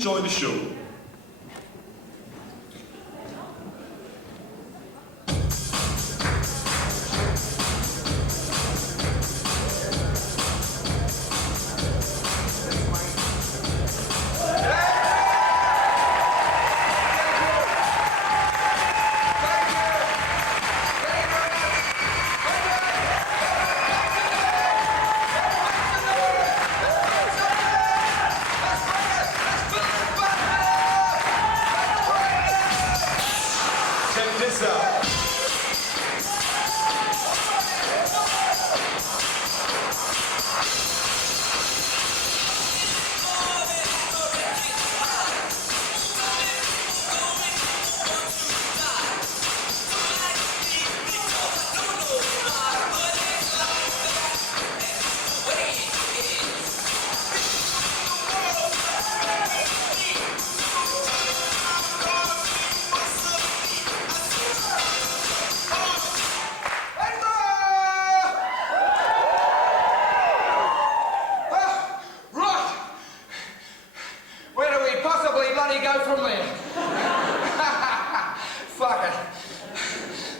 enjoy the show.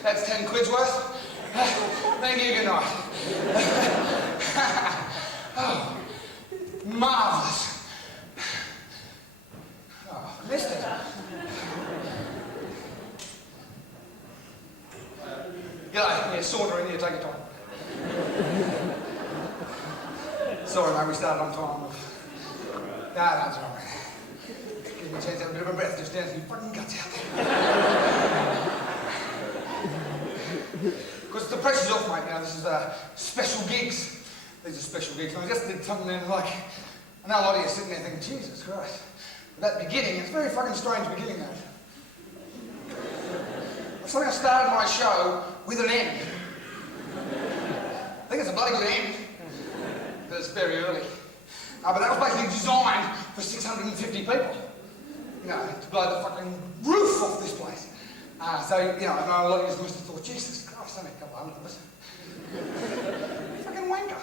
That's 10 quid's worth. Thank you, good night. Oh, marvellous. Oh, missed it. G'day, yeah, saunter in here, take your time. Sorry, mate, we started on time. No, that's all right. Give me a chance to have a bit of a breath, just dance your fucking guts out there. Because the pressure's off, mate, you know, this is special gigs. These are special gigs. And I just did something there like, I know a lot of you are sitting there thinking, Jesus Christ. But that beginning, it's a very fucking strange beginning, that. It's like I started my show with an end. I think it's a bloody good end, but it's very early. But that was basically designed for 650 people. You know, to blow the fucking roof off this place. So, you know, I know a lot of you must have thought, Jesus Christ, only a couple hundred of us. Fucking wanker.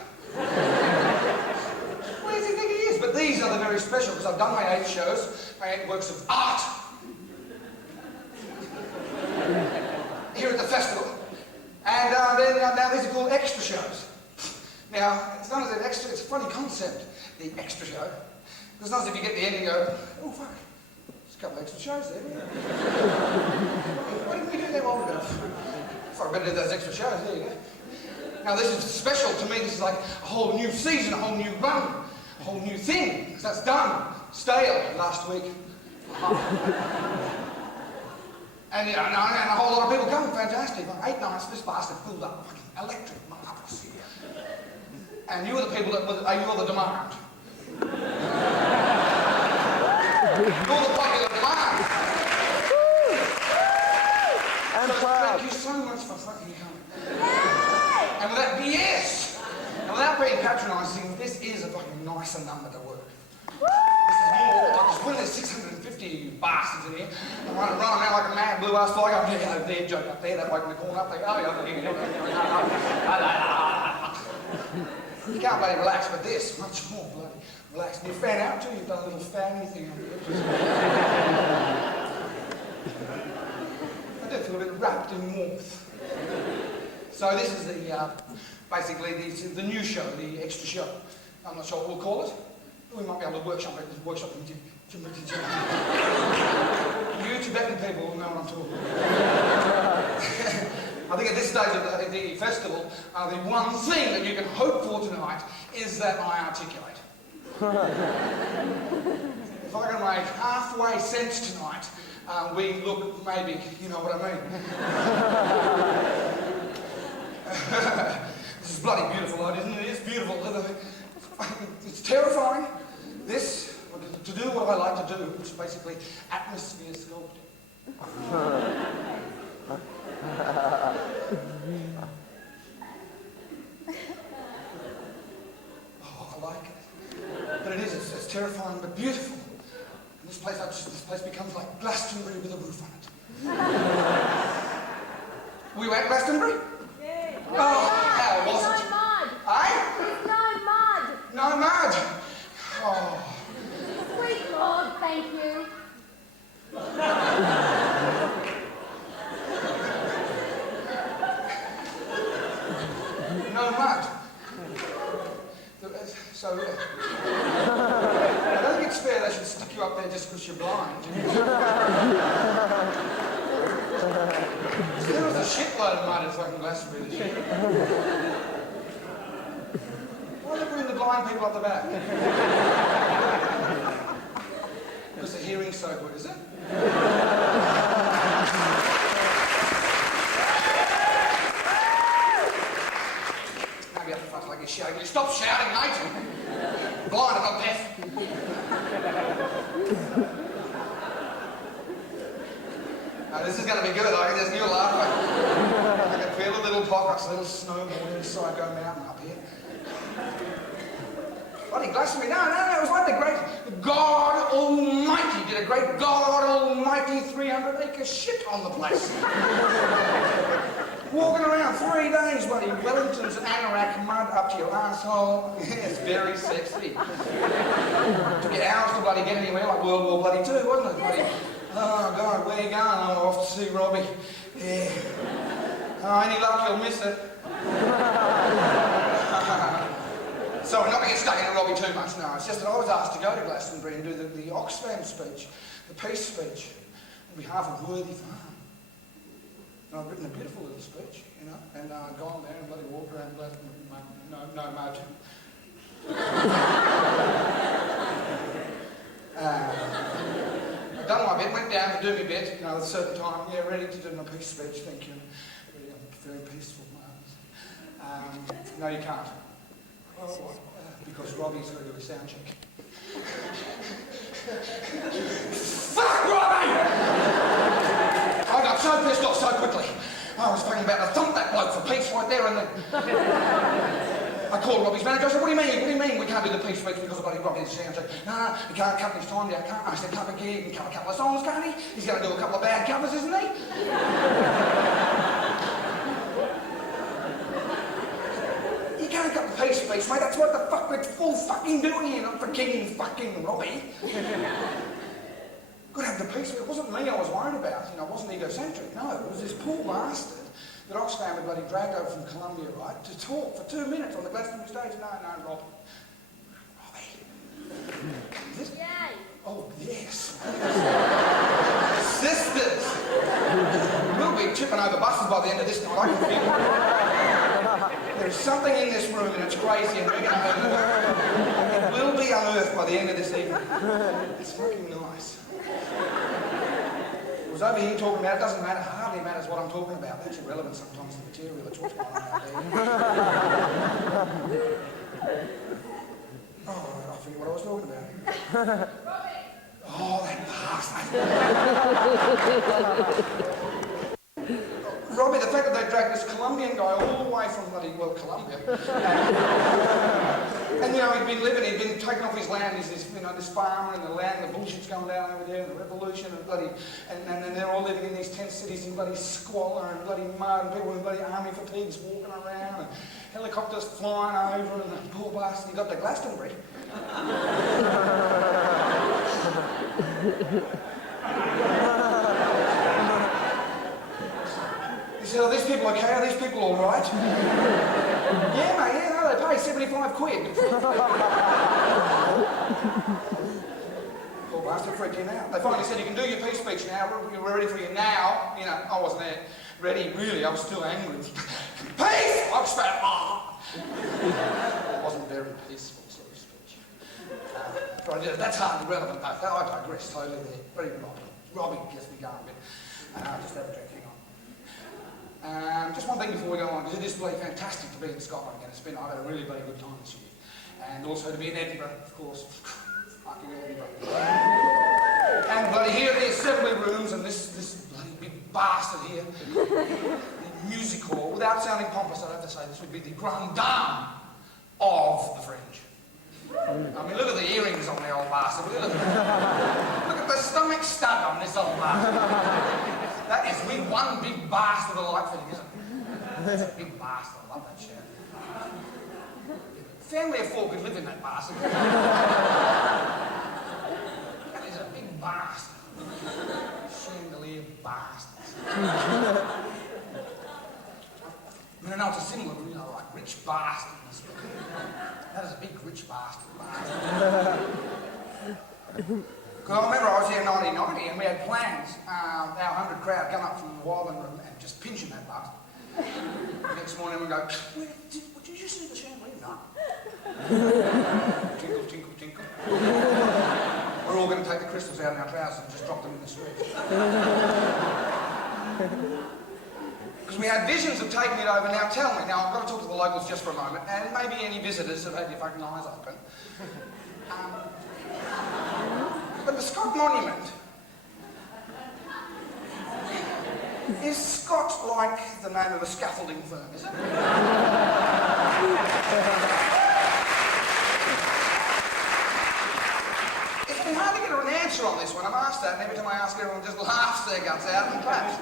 What does he think he is? But these are the very special, because I've done my 8 shows, my 8 works of art. Here at the festival. And now these are called extra shows. Now, it's not as an extra, it's a funny concept, the extra show. Because not as if you get the end and go, oh fuck, there's a couple of extra shows there, isn't there? Why didn't we do that while ago? I better do those extra shows, there you go. Now this is special to me, this is like a whole new season, a whole new run, a whole new thing, because that's done, stale last week. And, you know, and a whole lot of people come, fantastic. Like 8 nights, this bastard filled up, fucking electric, marvellous. And you are the people that, you are the demand. You're the popular demand. And proud. Thank you so much for fucking coming. And without BS, and without being patronising, this is a fucking nicer number to work. This is more like when there's 650 bastards in here, I'm running around like a mad blue-ass fly, going, yeah, there, joke up there, that bloke in the corner, up there, oh, you can't bloody relax, but this, much more bloody relaxed. And you fan out too, you've done a little fanny thing on your lips. I do feel a bit wrapped in warmth. So this is the, basically, the new show, the extra show. I'm not sure what we'll call it. We might be able to workshop it. You Tibetan people will know what I'm talking about. I think at this stage of the festival, the one thing that you can hope for tonight is that I articulate. If I can make halfway sense tonight, we look maybe, you know what I mean. This is bloody beautiful, isn't it? It's beautiful. It's terrifying. This, to do what I like to do, which is basically atmosphere sculpting. Oh, I like it. But it is, it's terrifying but beautiful. And this place becomes like Glastonbury with a roof on it. Were you at Glastonbury? Yeah. Oh, how was it? No mud. Eh? There's no mud. No mud. Oh. Sweet Lord, thank you. stick you up there just because you're blind. There was a shitload of mud in fucking Glastonbury this year. Why are they putting the blind people up the back? Because the hearing's so good, is it? Maybe up the front like you're shouting. Stop shouting, mate! Blind, I'm not deaf. This is going to be good. I can just feel laughing. I can feel the little pockets, a little snowball inside Go Mountain up here. Bloody Glastonbury. No, it was like the great God Almighty did a great God Almighty 300-acre shit on the place. Walking around 3 days, bloody Wellingtons and anorak mud up to your asshole. It's very sexy. Took you hours to bloody get anywhere, like World War bloody 2, wasn't it? Bloody, oh God, where you going? I'm off to see Robbie. Yeah. Oh, any luck you'll miss it. Sorry, not to get stuck into Robbie too much, no. It's just that I was asked to go to Glastonbury and do the Oxfam speech, the peace speech, on behalf of Worthy Farm. And I've written a beautiful little speech, you know, and gone there and bloody walked around Glastonbury, no mojo. I've done my bit, went down to do my bit, you know, at a certain time, yeah, ready to do my peace speech, thank you. Really, I'm very peaceful, no, you can't. Well, why? Because Robbie's going to do a sound check. Fuck Robbie! I got so pissed off so quickly. I was fucking about to thump that bloke for peace right there and then... I called Robbie's manager. I said, what do you mean we can't do the peace speech because of bloody Robbie's sound check? No, he can't cut his time down. I said, can't be he can cut a couple of songs, can't he? He's going to do a couple of bad covers, isn't he? You can't cut the peace speech, mate. That's what the fuck we're all fucking doing here, not for King fucking Robbie. Could have the peace. It wasn't me I was worried about, you know, it wasn't egocentric, no. It was this poor bastard that Oxfam had bloody dragged over from Colombia, right, to talk for 2 minutes on the Glastonbury stage. No, Robbie. This? Yay! Oh, yes. Sisters! We'll be tripping over buses by the end of this night, I can feel it. There's something in this room and it's crazy and we're going to unearth. It will be unearthed by the end of this evening. It's fucking nice. I was over here talking about it, doesn't matter, hardly matters what I'm talking about. That's irrelevant sometimes, the material, it's what's going on out there. Oh, I forget what I was talking about. Oh, that bastard. Robbie, the fact that they dragged this Colombian guy all the way from bloody, well, Colombia. And you know, he'd been taken off his land, he's this, you know, this farmer and the land, the bullshit's going down over there, and the revolution and bloody, and they're all living in these tent cities in bloody squalor and bloody mud, and people in bloody army fatigues walking around, and helicopters flying over, and the poor bastard, he got to Glastonbury. He said, are these people okay? Are these people all right? Yeah, mate, yeah, no, they pay 75 quid. Poor bastard freaking out. They finally said, you can do your peace speech now, we're ready for you now. You know, I wasn't there ready, really, I was still angry. Peace! I was straight up, It wasn't very peaceful sort of speech. But that's hardly relevant though. I digress totally there. Very Robbie gets me going a bit. Just have a drink, hang on. Just one thing before we go on, because it is really fantastic to be in Scotland again. I've had a really very good time this year. And also to be in Edinburgh, of course. Fucking Edinburgh. And bloody here there's several rooms and this bloody big bastard here. The music hall, without sounding pompous, I'd have to say this would be the grande dame of the Fringe. I mean, look at the earrings on the old bastard. Look at the stomach stud on this old bastard. That is one big bastard of a light fitting, isn't it? That's a big bastard. I love that shit. Family of four could live in that bastard. That is a big bastard. Chandelier bastards. I mean, I know it's a similar, you know, like rich bastard. That is a big rich bastard. Because I remember I was here in 1990 and we had plans, our 100 crowd come up from the Wyland room and just pinching that bus. The next morning we go, did you see the chandelier? No. Tinkle, tinkle, tinkle. We're all going to take the crystals out of our trousers and just drop them in the street. Because we had visions of taking it over. Now tell me, now I've got to talk to the locals just for a moment, and maybe any visitors have had your fucking eyes open. But the Scott Monument, is Scott like the name of a scaffolding firm, is it? It's been hard to get an answer on this one. I've asked that, and every time I ask, everyone just laughs their guts out and claps.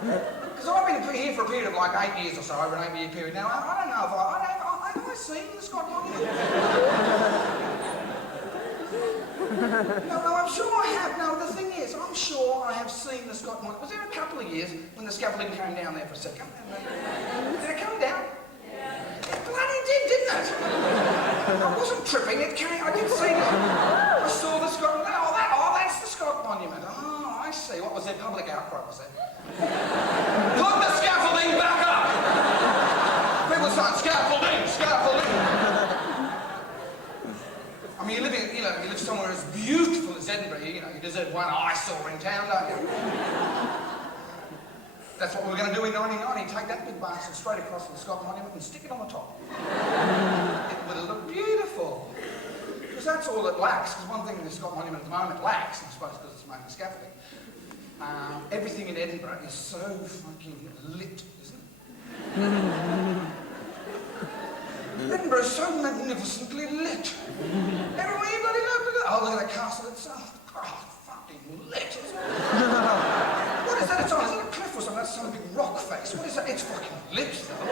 Because I've been here for a period of like 8 years or so, over an 8-year period. Now, I don't know if have I seen the Scott Monument? No, I'm sure I have. No, the thing is, I'm sure I have seen the Scott Monument. Was there a couple of years when the scaffolding came down there for a second? Did it come down? It bloody did, didn't it? I wasn't tripping, it came, I did see it. I saw the Scott, that's the Scott Monument. Oh, I see. What was their public outcry, was that? Put the scaffolding back up! People saying, scaffolding, scaffolding! I mean, you live somewhere as beautiful as Edinburgh, you deserve one eyesore in town, don't you? That's what we were going to do in 1990, take that big bastard straight across to the Scott Monument and stick it on the top. It would have looked beautiful. Because that's all it lacks, because one thing the Scott Monument at the moment lacks, I suppose because it's made of scaffolding, everything in Edinburgh is so fucking lit, isn't it? Edinburgh is so magnificently lit. Everywhere you bloody look, oh, look at the castle itself. Oh, fucking lit, isn't it? What is that? Is it a cliff or something? That's some big rock face. What is that? It's fucking lit, though.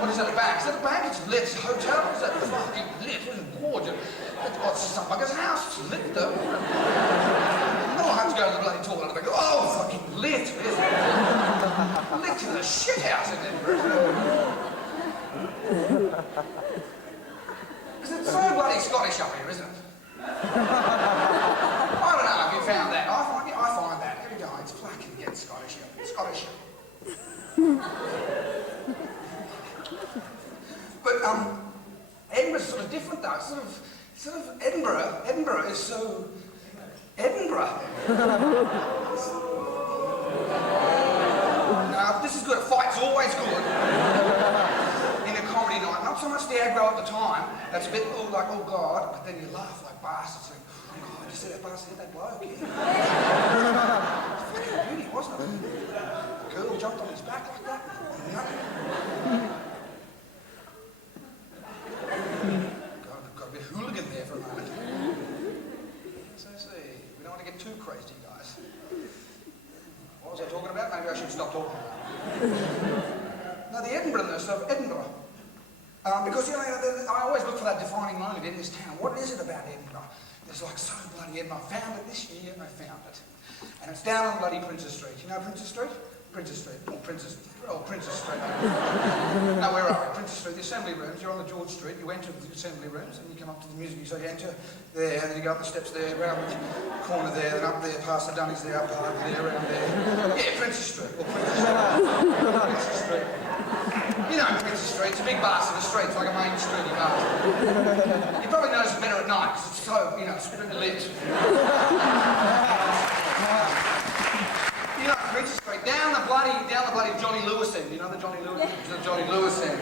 What is that, a bank? Is that a bank? It's lit. It's a hotel? Is that fucking lit? It's gorgeous. It's some bugger's house. It's lit, though. No, I have to go to the bloody toilet and go, oh, fucking lit, isn't it? Lit to the shit house in Edinburgh. Because it's so bloody Scottish up here, isn't it? I don't know if you found that. I find that. Every guy, it's fucking get Scottish up here. Scottish. But Edinburgh's sort of different though. Sort of Edinburgh is so Edinburgh. No, this is good. A fight's always good. Comedy night, not so much the aggro at the time, that's a bit like, oh God, but then you laugh like bastards, like, oh God, you see that bastard hit that bloke, yeah. Fucking beauty, wasn't it? The girl jumped on his back like that. Got a bit hooligan there for a moment. So see, we don't want to get too crazy, guys. What was I talking about? Maybe I should stop talking about it. Now the Edinburghness of Edinburgh. Because, I always look for that defining moment in this town. What is it about Edinburgh? There's like so bloody Edinburgh. I found it this year, I found it. And it's down on bloody Princess Street. You know Princess Street? Princess Street. Princess Street. No, where are we? Princess Street. The Assembly Rooms. You're on the George Street. You enter the Assembly Rooms and you come up to the music. So you enter there, and then you go up the steps there, round the corner there, then up there, past the Dunnies there, up park there, around there. Yeah, Princess Street. Or Princess Street. Princess Street. You know Princess Street, it's a big bastard of the street, it's like a main streety bastard. You probably notice it better at night, because it's so, it's lit. Princess Street, down the bloody Johnny Lewis end, you know the Johnny Lewis end? The Johnny Lewis end.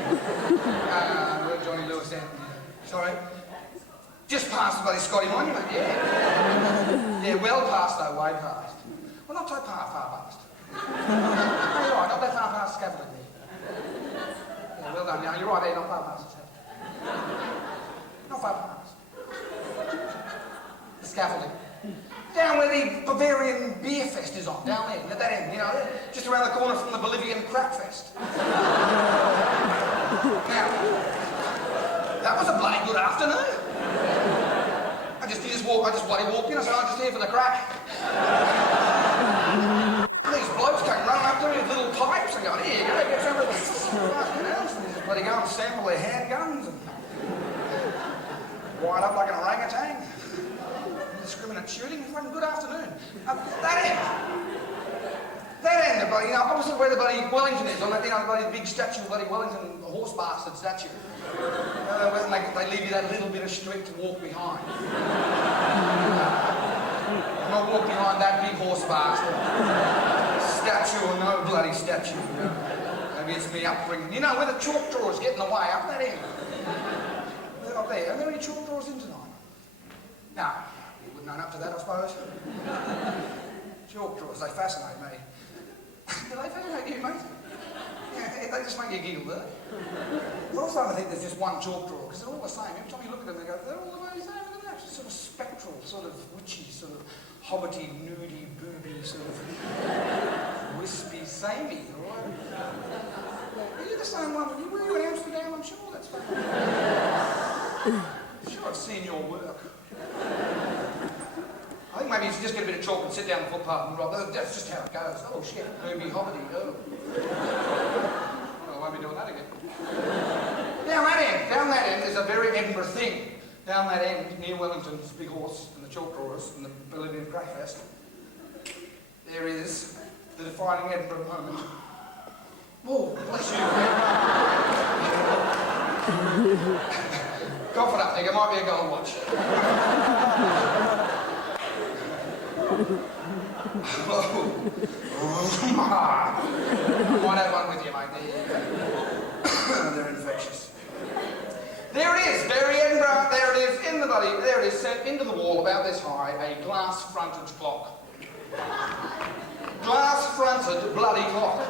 Johnny Lewis end, sorry. Just past the bloody Scotty Monument, yeah. Yeah, well past though, way past. Well, not so far past. No, you're right, not that far past scaffolding there. Yeah, well done. Now, you're right there, not far past the scaffolding. Not far past. The scaffolding. Down where the Bavarian Beer Fest is on, down there, at that end, just around the corner from the Bolivian Crap Fest. Now, that was a bloody good afternoon. I just bloody walked in, I said, I'm just here for the crack. These blokes came running up there with little pipes and going, here you go, get some of this. Fucking hell, and bloody go and sample their handguns and lined up like an orangutan. Indiscriminate shooting. Fucking good afternoon. That end, the bloody, opposite where the bloody Wellington is, on that, the bloody big statue of bloody Wellington, the horse bastard statue. Where they leave you that little bit of street to walk behind. Not walk behind that big horse bastard. Statue or no bloody statue. Maybe it's me upbringing. Where the chalk drawers get in the way, up that end. Up there. Are there any chalk drawers in tonight? No. You wouldn't own up to that, I suppose. Chalk drawers, they fascinate me. Do they fascinate you, mate? Yeah, they just make you giggle, do they? I also think there's just one chalk drawer, because they're all the same. Every time you look at them, they go, they're all the same, look at that. Sort of spectral, sort of witchy, sort of hobbity, nudie, booby, sort of wispy, samey, all right? Are you the same one? Were you in Amsterdam? I'm sure that's fine. I'm sure I've seen your work. I think maybe you should just get a bit of chalk and sit down the footpath and rob. That's just how it goes. Oh shit, booby, hobbity, oh. I won't be doing that again. Down that end is a very Edinburgh thing. Down that end, near Wellington's big horse and the chalk drawers and the Bolivian Crackfest, there is the defining Edinburgh moment. Oh, bless you. Cough it up, Nick. It might be a gold watch. Might have one with you, mate. There you go. They're infectious. There it is, very Edinburgh. There it is, in the bloody. There it is, set into the wall about this high, a glass-fronted clock. Glass-fronted bloody clock.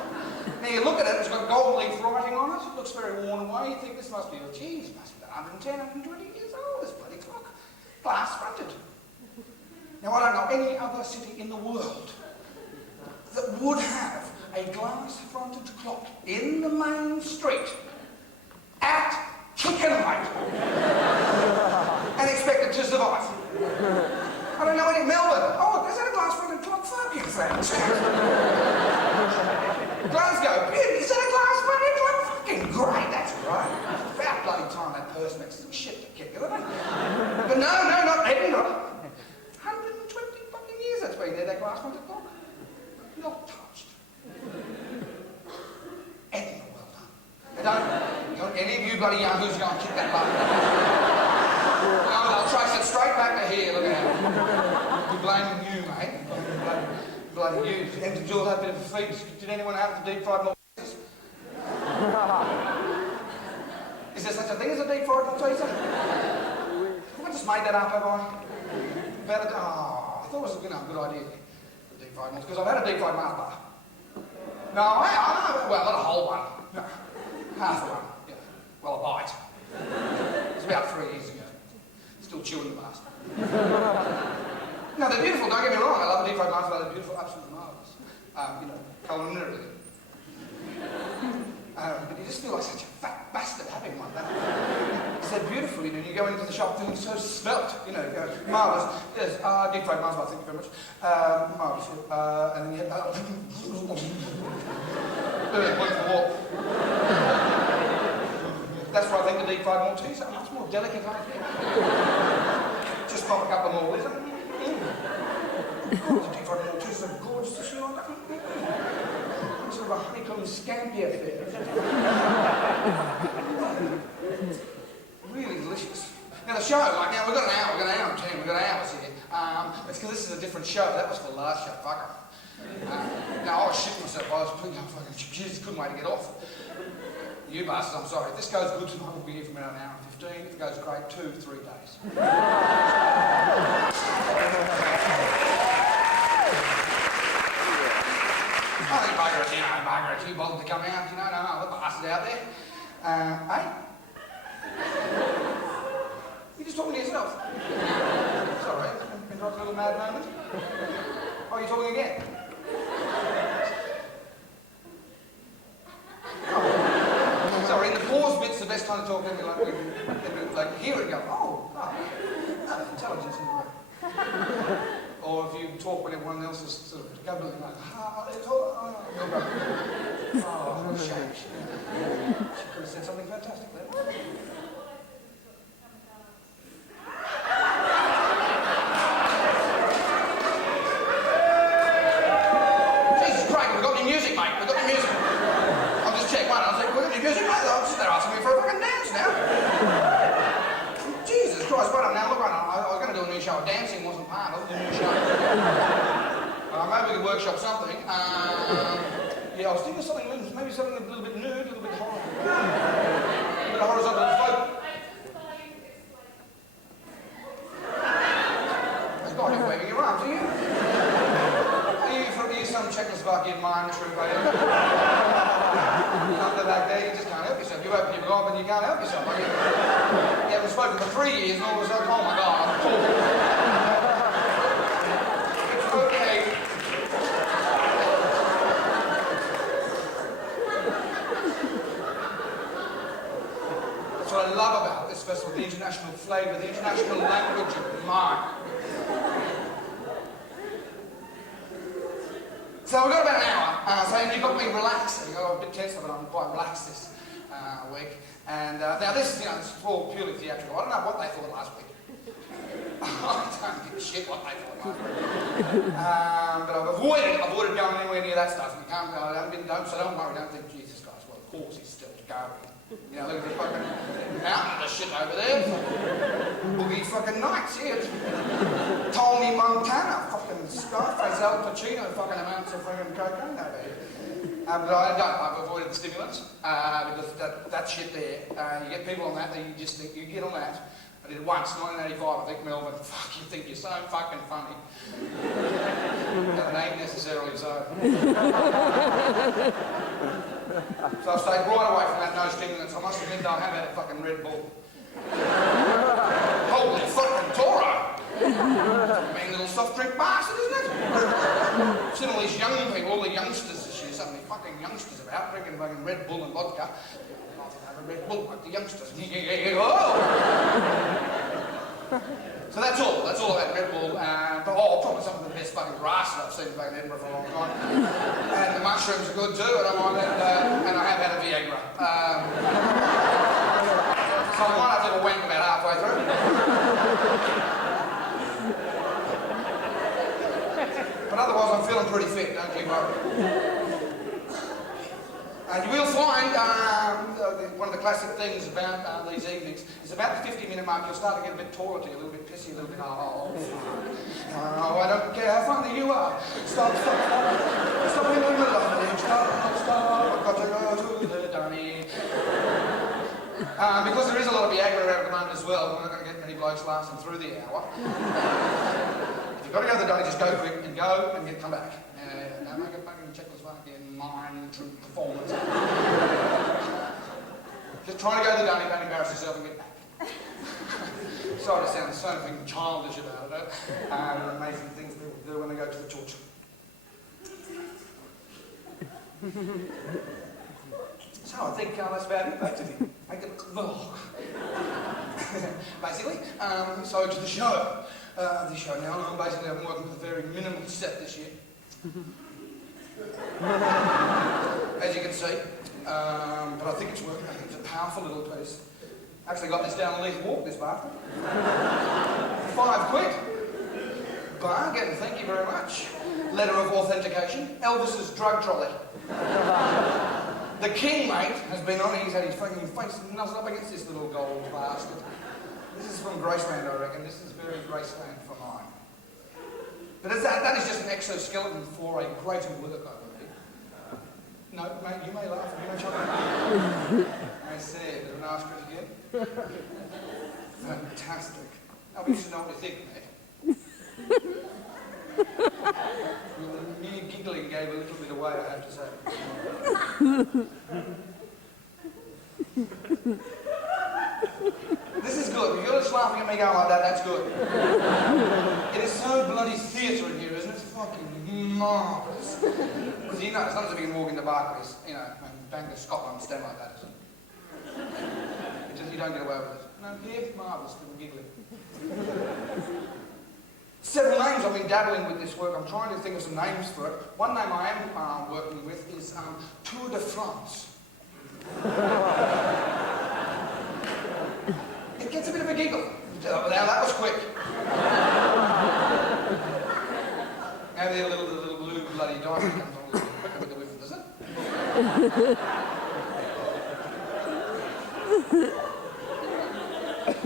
Now you look at it, it's got gold leaf writing on it. It looks very worn away. You think this must be, geez, must be 110, 120 years old, this bloody clock. Glass-fronted. Now, I don't know any other city in the world that would have a glass-fronted clock in the main street at Kickenheight and expect it to survive. I don't know any Melbourne. Oh, is that a glass-fronted clock? Fuck you, friends. Glasgow, beauty. Is that a glass-fronted clock? Fucking great, that's right. It's about bloody time that person makes some shit to kick, isn't it? But no, not Edinburgh. 120 fucking years that's been there, that glass-fronted clock. Not touched. Edinburgh, well done. Don't any of you bloody young who's going to kick that button. No, they'll trace it straight back to here, look out. We're blaming you, mate. Bloody you. And to do that bit of a feed, did anyone have the deep-fried Maltesers? Is there such a thing as a deep-fried Malteser? Have I just made that up, have I? I thought it was a good idea, the deep-fried ones, because I've had a deep-fried Mars bar. No, well, not a whole one. No, half a one. Yeah. Well, a bite. It was about 3 years ago. Still chewing the bastard. No, they're beautiful, don't get me wrong. I love a deep-fried Mars bar, they're beautiful, absolutely marvellous. Culinarily. But you just feel like such a fat bastard having one. It's so beautiful, you go into the shop feeling so svelte, marvellous. Yes, deep-fried Mars bar, thank you very much. Marvellous. And then you have, point for walk. That's why I think the deep-fried Maltese are much more delicate, I think. Just pop a couple more, isn't it? God, the deep-fried Maltese are gorgeous to see on that. Sort of a honeycomb scampi affair. Really delicious. Now the show, we've got an hour and 10, we've got hours here. It's because this is a different show. That was for the last show, fucker. Now I was shitting myself. I was putting up fucking Jesus, couldn't wait to get off. You bastards, I'm sorry. If this goes good tonight, we'll be here for about an hour and 15. If it goes great, 2 to 3 days. I think Margaret, you bothered to come out, no, the bastard out there. Hey? You're just talking to yourself. Sorry, been got a little mad moment. Oh, you're talking again? Oh. Sorry, in the pause bit's the best time to talk to me, like hear it go, intelligence in the room. Or if you talk when everyone else is sort of gubbling, like, you'll go, what a shame. She could have said something fantastic there. show. Dancing wasn't part of the new show. Maybe we could workshop something. Yeah, I was thinking of something, maybe something a little bit nude, a little bit horizontal. A little bit horizontal float. There's got you waving your arms, are you? Are you some Czechoslovakian mime troupe, are you? Under back there, you just can't help yourself. You open your gob and you can't help yourself. You haven't spoken for 3 years and all of a sudden, oh my God, I'm talking. It's okay. That's what I love about this festival, the international flavour, the international language of mime. So we've got about an hour, so you've got me relaxed. You've got a bit tense, but I'm quite relaxed this week. And now this is, it's all purely theatrical. I don't know what they thought last week. I don't give a shit what they thought last week. But I've avoided going anywhere near that stuff. So don't worry, don't think, Jesus Christ, well, of course he's still going. Look at the fucking mountain of shit over there. Boogie fucking nights, yeah. Tony Montana, fucking Scarface, Al Pacino, fucking amounts of fucking cocaine over here. But I've avoided the stimulants because that shit there, you get people on that, you just think, you get on that. I did it once, 1985, I think, Melbourne. Fuck, you think you're so fucking funny. That ain't necessarily so. So I stayed right away from that no stimulants. I must admit, I have had a fucking Red Bull. Holy fucking Toro! Mean little soft drink bastard, isn't it? Seen all these young people, all the youngsters this year, so many fucking youngsters about drinking fucking Red Bull and vodka. Have a Red Bull like the youngsters. So that's all about Red Bull. Probably some of the best fucking grass that I've seen back in Edinburgh for a long time. And the mushrooms are good too, I don't mind that. And I have had a Viagra. So I might have to have a wank about halfway through. But otherwise I'm feeling pretty fit, don't you worry. And you will find one of the classic things about these evenings is about the 50-minute mark, you'll start to get a bit toilety, a little bit pissy, a little bit, oh, I don't care how funny you are. Stop in the middle of it. Stop, I've got to go to the dunny. Because there is a lot of Viagra around at the moment as well, we're not going to get many blokes lasting through the hour. If you've got to go to the dunny, just go quick and go and come back. Don't make a fucking Czechoslovakian mind performance. Just try to go to the dunny, don't embarrass yourself and get back. Sorry to sound so fucking childish about it. Amazing things people do when they go to the church. So I think that's about it, basically. Make it vlog. Basically, so to the show. The show now, basically I'm working with a very minimal set this year. As you can see, but I think it's working. I think it's a powerful little piece. Actually got this down Leith Walk, this bastard. £5. Bargain, thank you very much. Letter of authentication. Elvis's drug trolley. The king, mate, has been on. He's had his fucking face nuzzled up against this little gold bastard. This is from Graceland, I reckon. This is very Graceland for mine. But that is just an exoskeleton for a greater work, I believe. No, mate, you may laugh. You may chuckle. I say, but an ask it again. Fantastic. I'll be interested to know what you think, mate. Your mere giggling gave a little bit away, I have to say. This is good. If you're just laughing at me going like that, that's good. It is so bloody theatre in here, isn't it? It's fucking marvellous. Because it's not as if you can walk into Barclays, and Bank of Scotland stand like that, is it? You don't get away with it. No, here, marvellous, people giggling. Several names I've been dabbling with this work. I'm trying to think of some names for it. One name I am working with is Tour de France. It gets a bit of a giggle. Now that was quick. Now the little blue bloody diamond comes on a little bit quicker with the whiff, does it?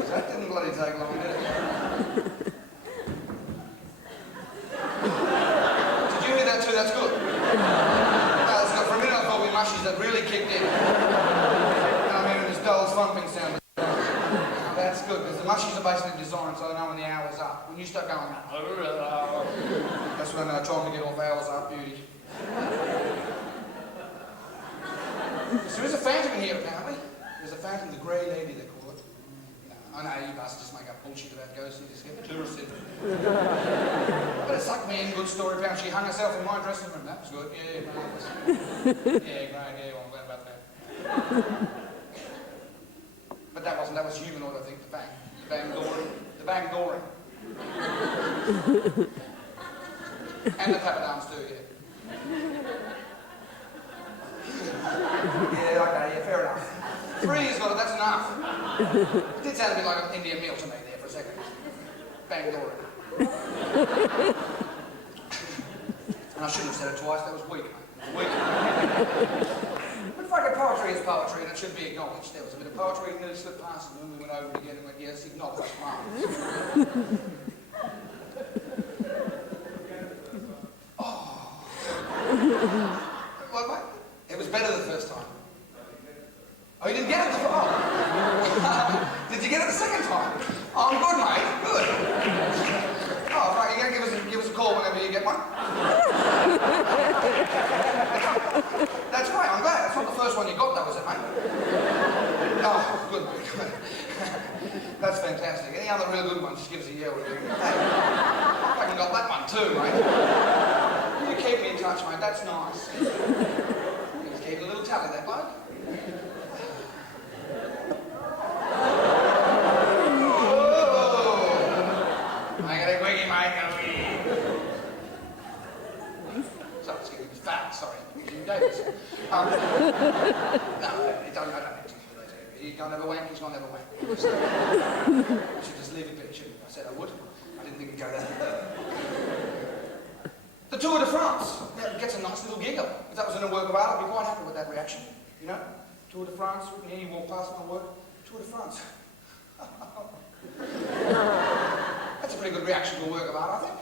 That didn't bloody take long, did it? I know when the hour's up. When you start going, that's when I'm trying to get off hours up, beauty. So there is a phantom in here, apparently. There's a phantom, the grey lady, they call it. No, I know you guys just make up bullshit about ghosts. You just get the tourists in. But it sucked me in, good story. Apparently she hung herself in my dressing room. That was good. Yeah, marvellous. Yeah, great. Yeah, well, I'm glad about that. But that was humanoid, I think, the bang dory. And the papadams too, yeah. Yeah, okay, yeah, fair enough. 3 has got it, that's enough. It did sound a bit like an Indian meal to me there for a second. Bang dory. And I shouldn't have said it twice, that was weak, mate. It was weak. But fucking poetry is poetry, and it should be acknowledged. There was a bit of poetry, and then it slipped past, and then we went over it again and went, yes, acknowledged, marvellous. What, mate? It was better the first time. Oh, you didn't get it? Oh. Did you get it the second time? Oh, I'm good, mate. Good. Oh, right, you're going to give us a call whenever you get one? That's right, I'm glad. That's not the first one you got, though, is it, mate? Oh, good, mate. Good. That's fantastic. Any other real good ones, just give us a yell. Hey, I fucking got that one too, mate. You keep me in touch, mate. That's nice. He's keeping a little tally, that bloke. I got a quickie, mate. Sorry, it's getting fat. Sorry, Davis. No, I don't need to. He's gonna have a wank. He's gonna have a wank. I should just leave it there, shouldn't I? I said I would. I didn't think it'd go that. The Tour de France. Yeah, it gets a nice little giggle. If that was in a work of art, I'd be quite happy with that reaction. You know? Tour de France, here you walk past my work. Tour de France. That's a pretty good reaction to a work of art, I think.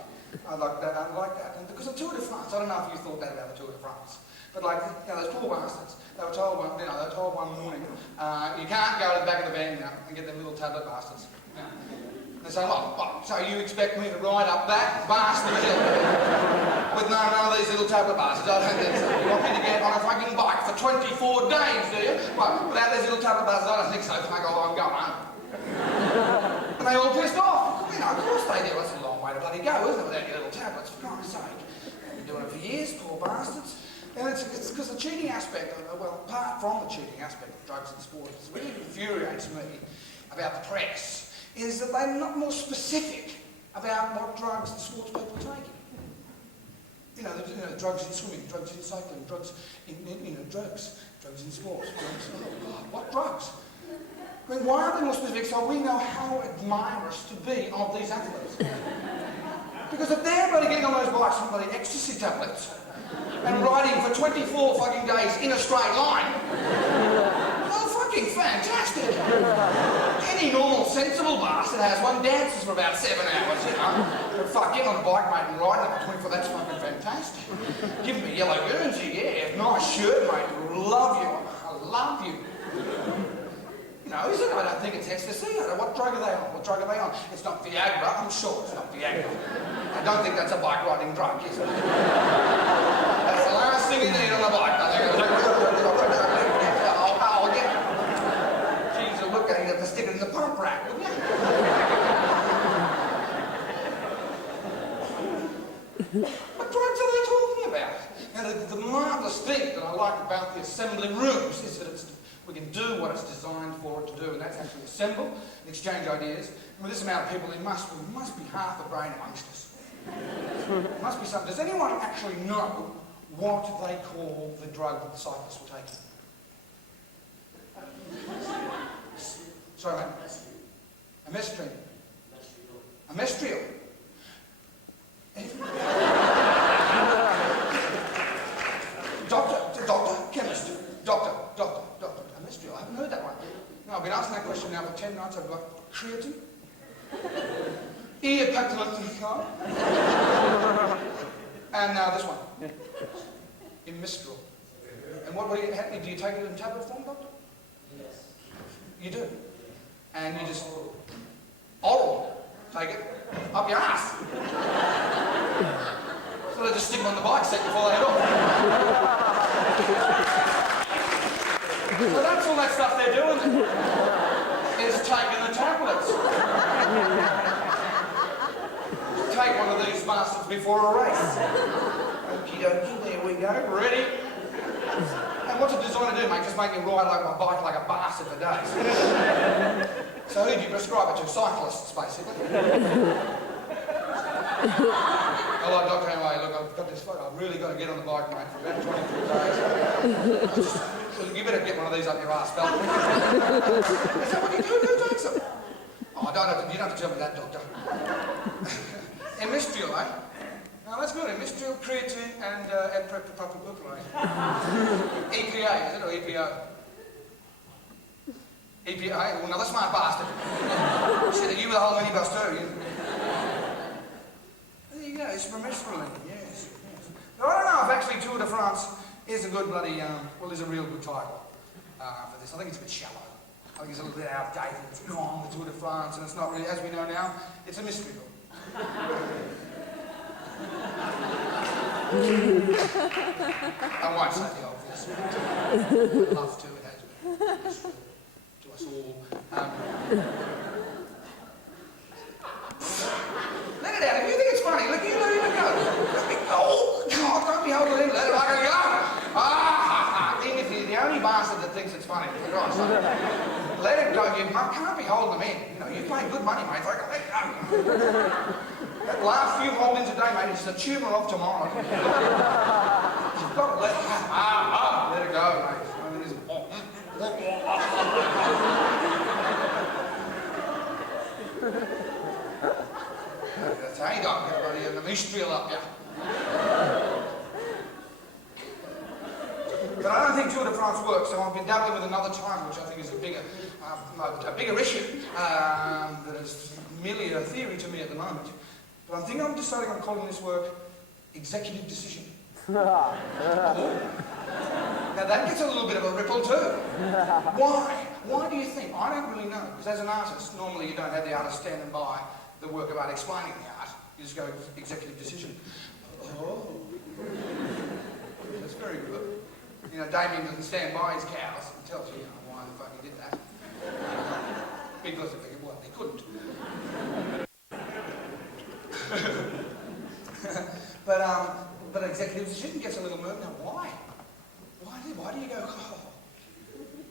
I like that. And because of Tour de France, I don't know if you thought that about the Tour de France. But like, you know, those poor bastards, they were told one morning, you can't go to the back of the van now and get them little tablet bastards. You know? They say, what, so you expect me to ride up that bastard hill with none of these little tablet bastards? I don't think so. You want me to get on a fucking bike for 24 days, do you? Well, without these little tablet bastards, I don't think so. Fuck off, I'm going home. And they all pissed off. You know, of course they do. That's a long way to bloody go, isn't it, without your little tablets, for Christ's sake. They've been doing it for years, poor bastards. And it's because the cheating aspect, well, apart from the cheating aspect of drugs and sport, what really infuriates me about the press is that they're not more specific about what drugs the sports people are taking. You know, drugs in swimming, drugs in cycling, drugs in drugs in sports. What drugs? I mean, why aren't they more specific so we know how admirers to be of these athletes? Because if they're bloody getting on those bikes with bloody ecstasy tablets and riding for 24 fucking days in a straight line, well, fucking fantastic. Any normal, sensible bastard has one, dances for about 7 hours, you know. But fuck, get on a bike, mate, and ride it for 24, that's fucking fantastic. Give me a yellow Guernsey, yeah, nice shirt, mate, love you, I love you. You know, is it? I don't think it's ecstasy. I don't know, what drug are they on? What drug are they on? It's not Viagra, I'm sure it's not Viagra. I don't think that's a bike riding drug, is it? That's the last thing you need on a bike, I think. I'll get it. Jeez, look at it, you have to stick it in the pump rack, wouldn't you? What drugs are they talking about? Now, the marvellous thing that I like about the assembly rooms is that we can do what it's designed for it to do, and that's actually assemble and exchange ideas. And with this amount of people, there must be half a brain amongst us. There must be something. Does anyone actually know what they call the drug that the cyclists were taking? Sorry, mate? Amestrine. Amestriol. Doctor, chemist. Doctor. Amestriol. I haven't heard that one. No, I've been asking that question now for 10 nights. I've got creatine, ear-pectinol, and now this one. Immistrol. And what do you take it in tablet form, doctor? Yes. You do? And you just... Oral? Take it. Up your ass. So they just stick them on the bike set before they head off. So that's all that stuff they're doing. Is taking the tablets. Take one of these bastards before a race. Okie dokie, there we go. Ready? And what's a designer do, mate? Just make me ride like my bike like a bastard for days. So who do you prescribe it to? Cyclists, basically. Hello, Dr. Hanway, look, I've got this photo. I've really got to get on the bike, mate, for about 24 days. You better get one of these up your ass, fella. Is that what you do? Who takes them? Oh, you don't have to tell me that, doctor. Industrial, eh? No, that's good. Industrial, creatine, and propylene. EPA, is it, or EPO? EPA, well, another smart bastard. Shit, you with the whole minibus too. There you go, it's promesterolene, yes. Now, I don't know if actually Tour de France is a good bloody, is a real good title for this. I think it's a bit shallow. I think it's a little bit outdated. It's gone, the Tour de France, and it's not really, as we know now, it's a mystery book. I won't say the obvious. I'd love to, it has been. To us all. Let it out. If you think it's funny, let it go. Oh, God, don't be holding it in. Let it go. Even if you're the only bastard that thinks it's funny, for God's sake. Let it go. You can't be holding them in. You know, you pay good money, mate. Let it go. That last few holdings a day, mate, is the tumour of tomorrow. You've got to let it go. Let it go, mate. I mean, that's how you got everybody in the mystery up here. But I don't think Tour de France works, so I've been dabbling with another title, which I think is a bigger issue that is merely a theory to me at the moment. But I'm thinking I'm deciding on calling this work Executive Decision. Now that gets a little bit of a ripple too. Why? Why do you think? I don't really know. Because as an artist, normally you don't have the artist standing by the work of art explaining the art. You just go Executive Decision. Oh. That's very good. You know, Damien doesn't stand by his cows and tells you, why the fuck he did that. Because if he could, well, he couldn't. But executive decision gets a little murky. Now, why? Why do you go,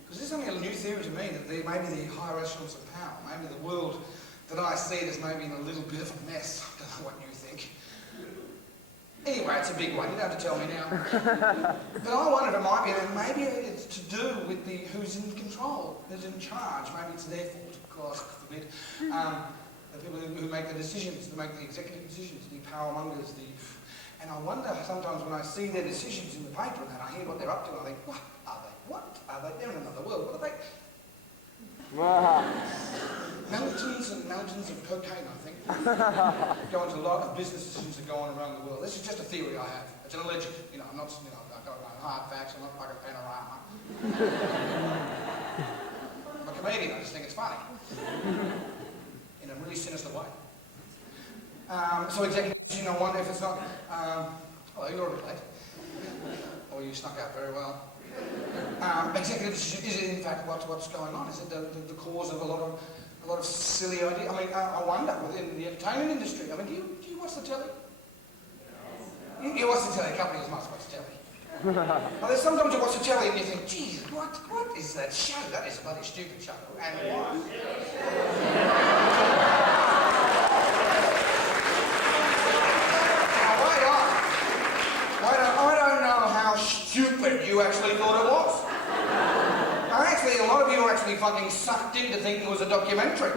Because this is only a new theory to me, that maybe the higher echelons of power, maybe the world that I see as maybe in a little bit of a mess. I don't know what you think. Anyway, it's a big one. You don't have to tell me now. But I wondered if it might be, maybe it's to do with who's in control, who's in charge. Maybe it's their fault, God forbid. The people who make the decisions, who make the executive decisions, the powermongers, and I wonder sometimes when I see their decisions in the paper and I hear what they're up to, I think, what are they? What are they? They're in another world. What are they? Mountains and mountains of cocaine, I think. Go into a lot of business decisions that go on around the world. This is just a theory I have. It's an alleged, I'm not, I've got no hard facts, I'm not like a panorama. I'm a comedian, I just think it's funny. In a really sinister way. So executive decision, I wonder if it's not, well, you're a bit late. Or you snuck out very well. Executive decision, is it in fact what's going on? Is it the cause of a lot of silly ideas? I mean, I wonder within the entertainment industry. I mean, do you watch the telly? You watch the telly. Companies must watch the telly. Well, there's sometimes you watch the telly and you think, geez, what is that show? That is a bloody stupid show. And why? I don't know how stupid you actually thought it was. Actually, a lot of you are actually fucking sucked into thinking it was a documentary.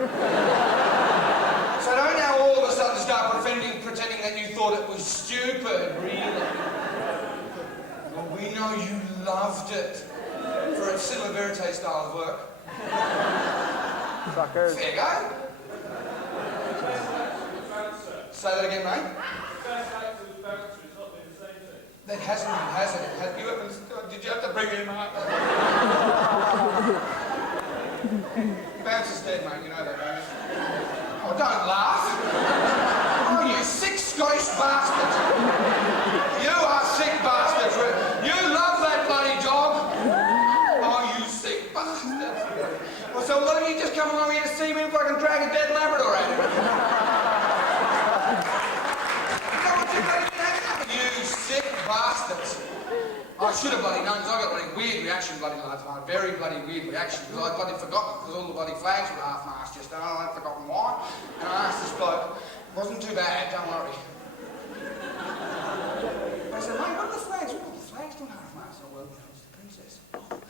So don't now all of a sudden start pretending that you thought it was stupid, really. Well, we know you loved it for its cinema verite style of work. Suckers. Fair go. Say that again, mate. That hasn't been, has it? Did you have to bring him up? Bounce is dead, mate, you know that, don't you? Oh, don't laugh. drag a dead Labrador out of it. Come on, you bloody hang you sick bastards. I should have bloody known, because I got a bloody weird reaction bloody last night. Very bloody weird reaction, because I'd bloody forgotten, because all the bloody flags were half-mast just now, and I'd forgotten why. And I asked this bloke, it wasn't too bad, don't worry. I said, mate, what are the flags? What are the flags doing half-mast? Oh, well, it's the princess. Oh, of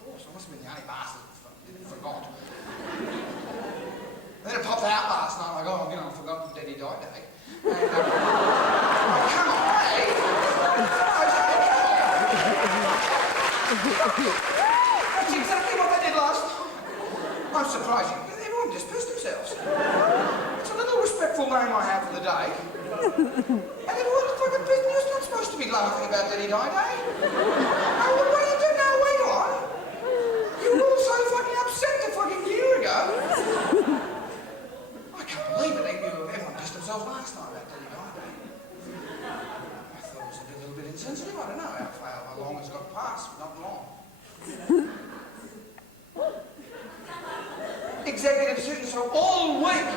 course, I must have been the only bastard that forgot. Then it popped out last night, like, oh, I forgot Daddy died day. And, oh, come on, hey! That's exactly what they did last night. I'm surprised. Everyone just pissed themselves. It's a little respectful name I have for the day. And everyone fucking pissed. You're not supposed to be laughing about Daddy Died Day. Oh, what do you do now? Wait on. You were all so fucking upset a fucking year ago. I can't believe it. Everyone pissed themselves last night about Daddy Died Day. I thought it was a little bit insensitive. I don't know how long it's got past. Not long. Executive sitting so all week.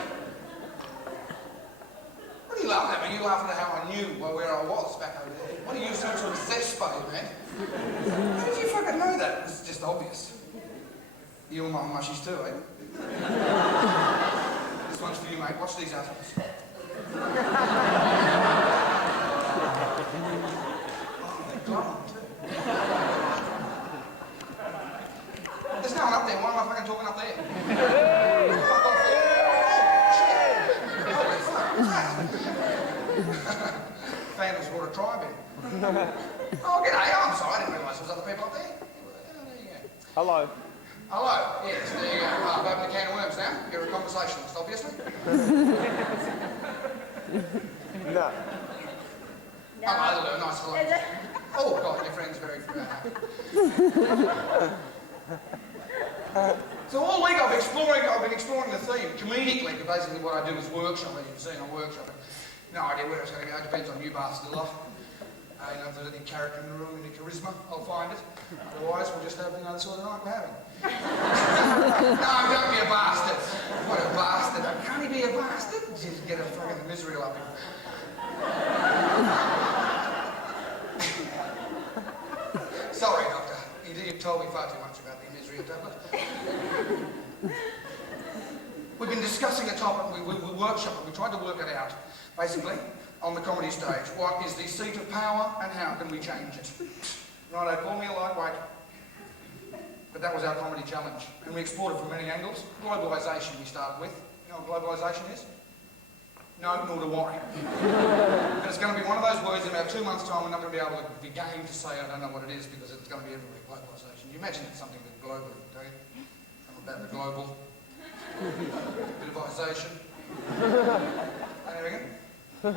What are you laughing at me? You laughing at how I knew where I was back over there? What are you some sort of thespade, man? How did you fucking know that? It's just obvious. You and my mushies too, eh? This one's for you, mate. Watch these assholes. There's no one up there. Why am I fucking talking up there? Families brought a tribe in. Oh, g'day. I'm sorry. I didn't realise there was other people up there. There you go. Hello. Hello. Yes, there you go. I've opened a can of worms now. You're a conversationalist, obviously. No. Hello, nice hello. Oh, God, your friend's very happy. So all week I've been exploring the theme comedically, but basically what I do is workshop, as you can see, I'm workshopping. No idea where it's going to go, it depends on you bastards a lot. If there's any character in the room, any charisma, I'll find it. Otherwise, we'll just have the sort of night we're having. No, don't be a bastard. What a bastard. Can't he be a bastard? Just get a fucking misery up him. Sorry, Doctor. You've told me far too much about the misery of tablet. We've been discussing a topic, we workshopped, we tried to work it out, basically, on the comedy stage. What is the seat of power and how can we change it? Righto, call me a lightweight. But that was our comedy challenge. And we explored it from many angles. Globalisation we started with. You know what globalisation is? No, nor do I. But it's going to be one of those words in about 2 months' time we're not going to be able to be game to say I don't know what it is because it's going to be everywhere, globalisation. You imagine it's something that global, don't you? Something about the global. Bit of isation. Don't you reckon? No,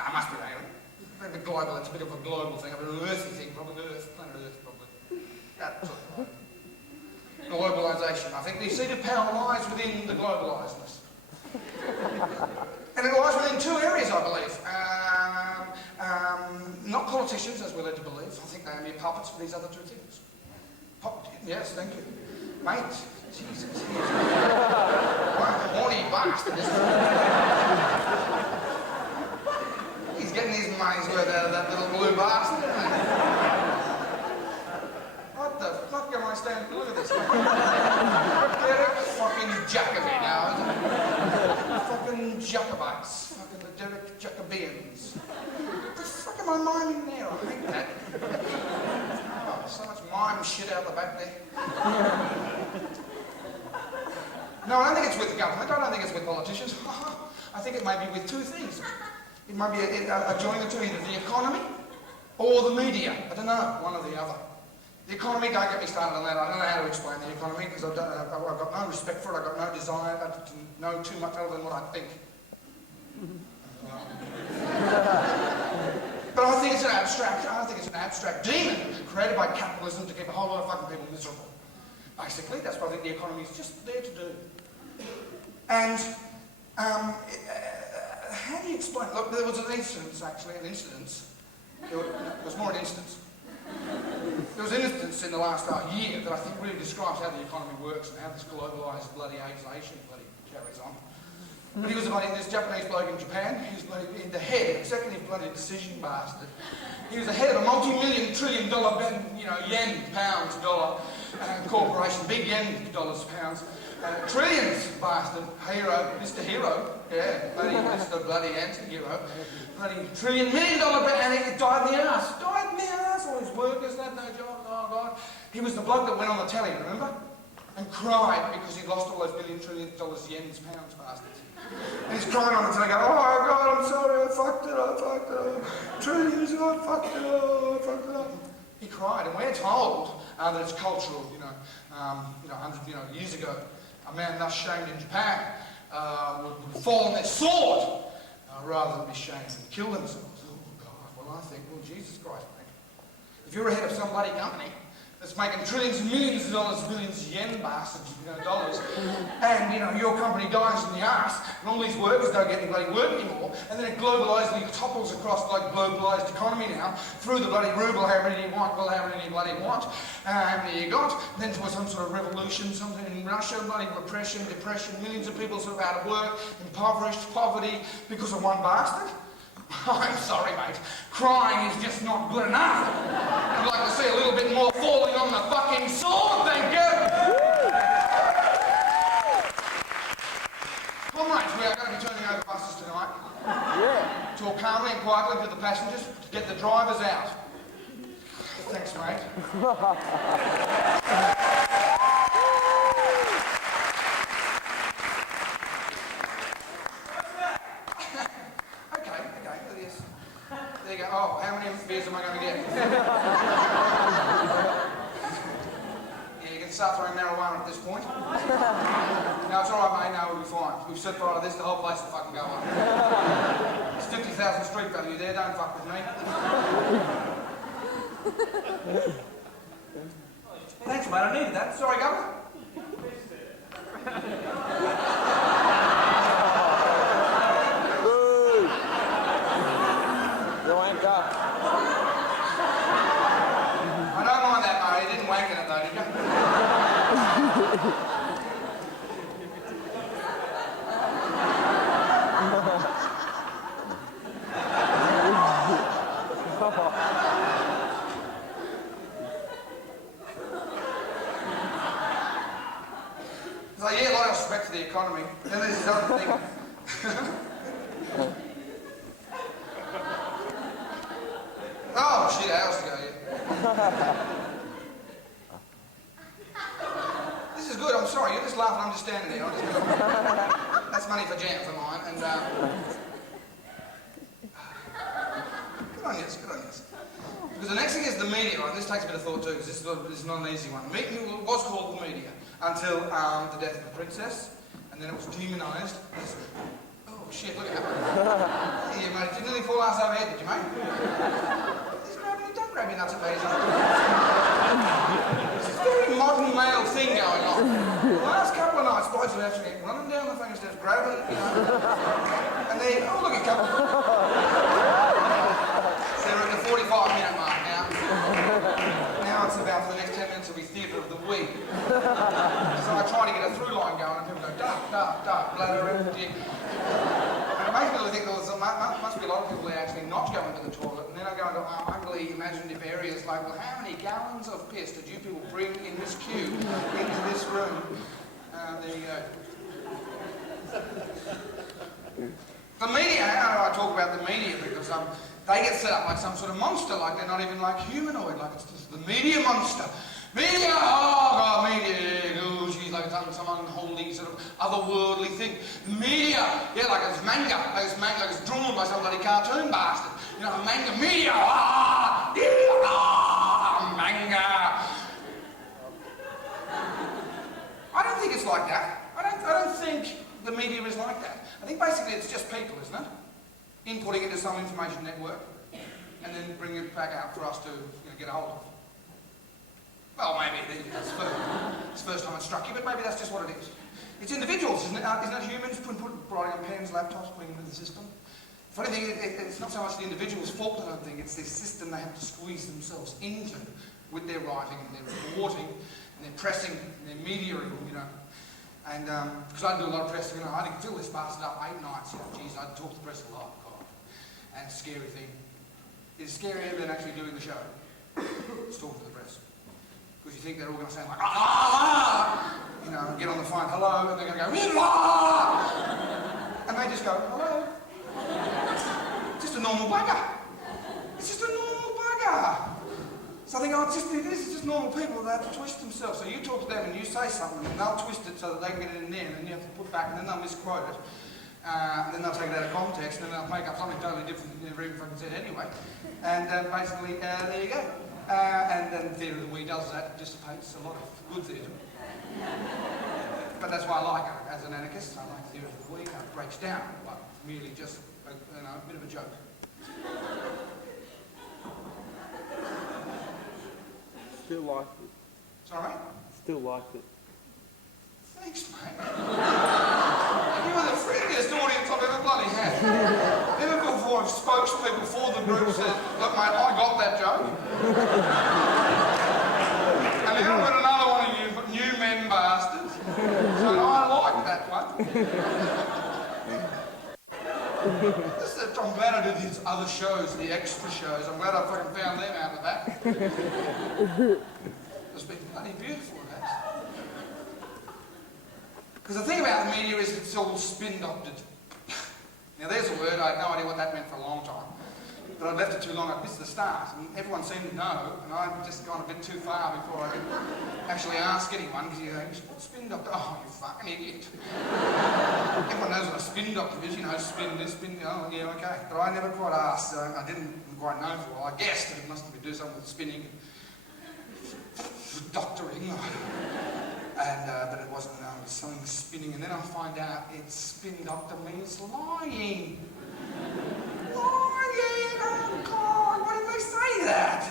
it must be that. A bit global, it's a bit of a global thing, a bit of an earthy thing, probably Earth, planet Earth, probably. That sort of thing. Globalisation. I think the seat of power lies within the globalisedness. And it lies within two areas, I believe. Not politicians, as we're led to believe. I think they are mere puppets for these other two things. Yes, thank you. Mate, Jesus. What a horny bastard, isn't he? He's getting his money's worth out of that little blue bastard. What the fuck am I standing? Look at this. Derek fucking Jacobi now, isn't it? Fucking Jacobites. Fucking the Derek Jacobians. What the fuck am I miming there? I hate that. Oh, so much mime shit out the back there. No, I don't think it's with the government. I don't think it's with politicians. I think it may be with two things. It might be a joining the two, either the economy or the media. I don't know, one or the other. The economy, don't get me started on that. I don't know how to explain the economy because I've got no respect for it. I've got no desire to know too much other than what I think. But I think it's an abstract demon created by capitalism to keep a whole lot of fucking people miserable. Basically, that's what I think the economy is just there to do. And how do you explain? Look, there was an incident, actually, an incident. It was more an instance. There was an instance in the last year that I think really describes how the economy works and how this globalised bloody aviation bloody carries on. But he was this Japanese bloke in Japan. He was bloody in the head, executive bloody decision bastard. He was the head of a multi-million trillion dollar, yen, pounds, dollar corporation, big yen, dollars, pounds, trillions bastard, hero, Mr. Hero, yeah, bloody Mr. bloody anti-hero, bloody $1 million, and he died in the arse. Died in the arse. All his workers had no job. Oh God. He was the bloke that went on the telly, remember? And cried because he lost all those $1 trillion, yens, pounds, bastards. And he's crying on the telly, going, oh my God, I'm sorry, I fucked it up. Trillions, I fucked it up. He cried, and we're told that it's cultural. 100 years ago, a man thus shamed in Japan would fall on their sword rather than be shamed and kill themselves. Oh God! Well, I think, well, Jesus Christ, mate, if you're a head of some bloody company that's making trillions and millions of dollars, billions of yen, bastards, dollars, and your company dies in the arse, and all these workers don't get any bloody work anymore, and then it globalisely topples across like globalised economy now through the bloody ruble, how many you want, well, how many you bloody want, how many you got, then to some sort of revolution, something in Russia, bloody repression, depression, millions of people sort of out of work, impoverished, poverty, because of one bastard. I'm sorry, mate. Crying is just not good enough. I'd like to see a little bit more falling on the fucking sword, thank you. Comrades, we are going to be turning over buses tonight. Yeah. Talk calmly and quietly to the passengers to get the drivers out. Thanks, mate. There you go. Oh, how many beers am I going to get? Yeah, you can start throwing marijuana at this point. No, it's all right, mate. No, we'll be fine. We've set fire to this, the whole place will fucking go on. It's 50,000 street value there. Don't fuck with me. Thanks, mate. I needed that. Sorry, Governor. I don't mind that, mate. You didn't wank in it, though, did you? So, yeah, a lot of respect for the economy. Then there's this other thing. Oh, shit, hours to go, yeah. This is good, I'm sorry. You just laugh and I'm just standing there. That's money for jam for mine, and good on you, good on you. Because the next thing is the media, right? This takes a bit of thought too, because this is not an easy one. It was called the media until the death of the princess, and then it was demonised. Oh shit, look at that. Yeah, mate, did you nearly fall ass over head, did you, mate? Don't grab your nuts at me. It's a very modern male thing going on. The last couple of nights, boys are actually running down the finger steps, grabbing, and then, oh, look, a couple. So they're at the 45-minute mark now. Now it's about, for the next 10 minutes, it'll be theatre of the week. So I try to get a through line going, and people go, dark, bladder empty. And it makes me really think there must be a lot of people there actually not going to the toilet, and then I go into ugly, imaginative areas like, well, how many gallons of piss did you people bring in this queue into this room? There you go. The media, how do I talk about the media? Because they get set up like some sort of monster, like they're not even like humanoid, like it's just the media monster. Media, oh God, media, oh geez, like it's some unholy sort of otherworldly thing. Media, yeah, like it's manga, like it's drawn by some bloody cartoon bastard. Manga, media, manga. I don't think it's like that. I don't think the media is like that. I think basically it's just people, isn't it? Inputting into some information network and then bringing it back out for us to get a hold of. Well, maybe it's the first time it struck you, but maybe that's just what it is. It's individuals, isn't it? Isn't it humans writing on pens, laptops, putting them into the system? The funny thing is, it's not so much the individual's fault, I don't think. It's the system they have to squeeze themselves into with their writing and their reporting and their pressing and their mediaing, you know. And because I do a lot of press, you know, I can fill this bastard up 8 nights, you know, geez, I talk to the press a lot, God. And it's a scary thing. It's scarier than actually doing the show. It's talking to the press. Because you think they're all going to sound like, ah, you know, and get on the phone, hello, and they're going to go, ah, and they just go, hello. Just a normal bugger. It's just a normal bugger. So I think, oh, this is just normal people that have to twist themselves. So you talk to them and you say something and they'll twist it so that they can get it in there, and then you have to put back and then they'll misquote it. And then they'll take it out of context and then they'll make up something totally different than you never even fucking said anyway. And basically, there you go. And then Theatre of the Wee does that, dissipates a lot of good theatre. But that's why I like it as an anarchist. I like Theatre of the Wee, how it breaks down, but merely just a bit of a joke. Still liked it. Sorry? Still liked it. Thanks, mate. You are the friendliest audience I've ever bloody had. Never before have spokespeople for the group said, look, mate, I got that joke. And now I've got another one of you new men bastards. So I like that one. I'm glad I did these other shows, the extra shows. I'm glad I fucking found them out of that. It's been bloody beautiful, that. Because the thing about the media is it's all spin-doctored. Now there's a word, I had no idea what that meant for a long time. But I left it too long, I missed the start. And everyone seemed to know, and I'd just gone a bit too far before I could actually ask anyone, because you go, what's spin doctor? Oh, you fucking idiot. Everyone knows what a spin doctor is, you know, spin this, spin, oh, yeah, okay. But I never quite asked, so I didn't quite know for a while. I guessed that it must be do something with spinning and doctoring. But it wasn't, it was something spinning, and then I find out it's spin doctor means lying. Lying! Oh God, why did they say that?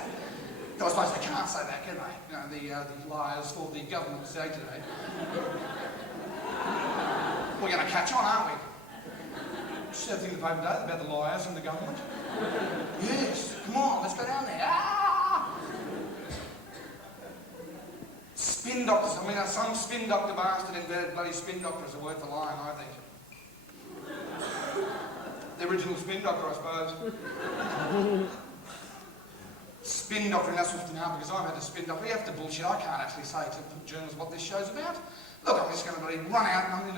I suppose they can't say that, can they? You know, the liars for the government say today. We're going to catch on, aren't we? See that thing in the paper today about the liars and the government? Yes, come on, let's go down there. Ah! Spin doctors, I mean, some spin doctor bastard invented bloody spin doctor as a word for lying, I think. The original spin doctor, I suppose. Spin doctoring, that's often hard because I've had to spin doctor. You have to bullshit. I can't actually say to journalists what this show's about. Look, I'm just going to run out and I'm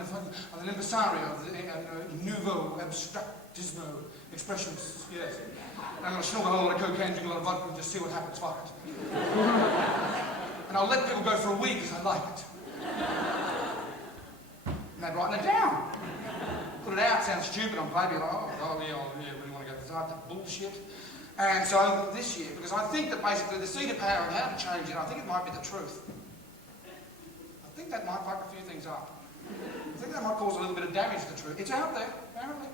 an impresario of the nouveau abstractismo expressions. Yes. And I'm going to snort a whole lot of cocaine, drink a lot of vodka and just see what happens. Fuck it. And I'll let people go for a week because I like it. And they're writing it down. Put it out, sounds stupid on paper, like, oh yeah, really want to go for that bullshit. And so this year, because I think that basically the seat of power and how to change it, I think it might be the truth. I think that might fuck a few things up. I think that might cause a little bit of damage to the truth. It's out there, apparently.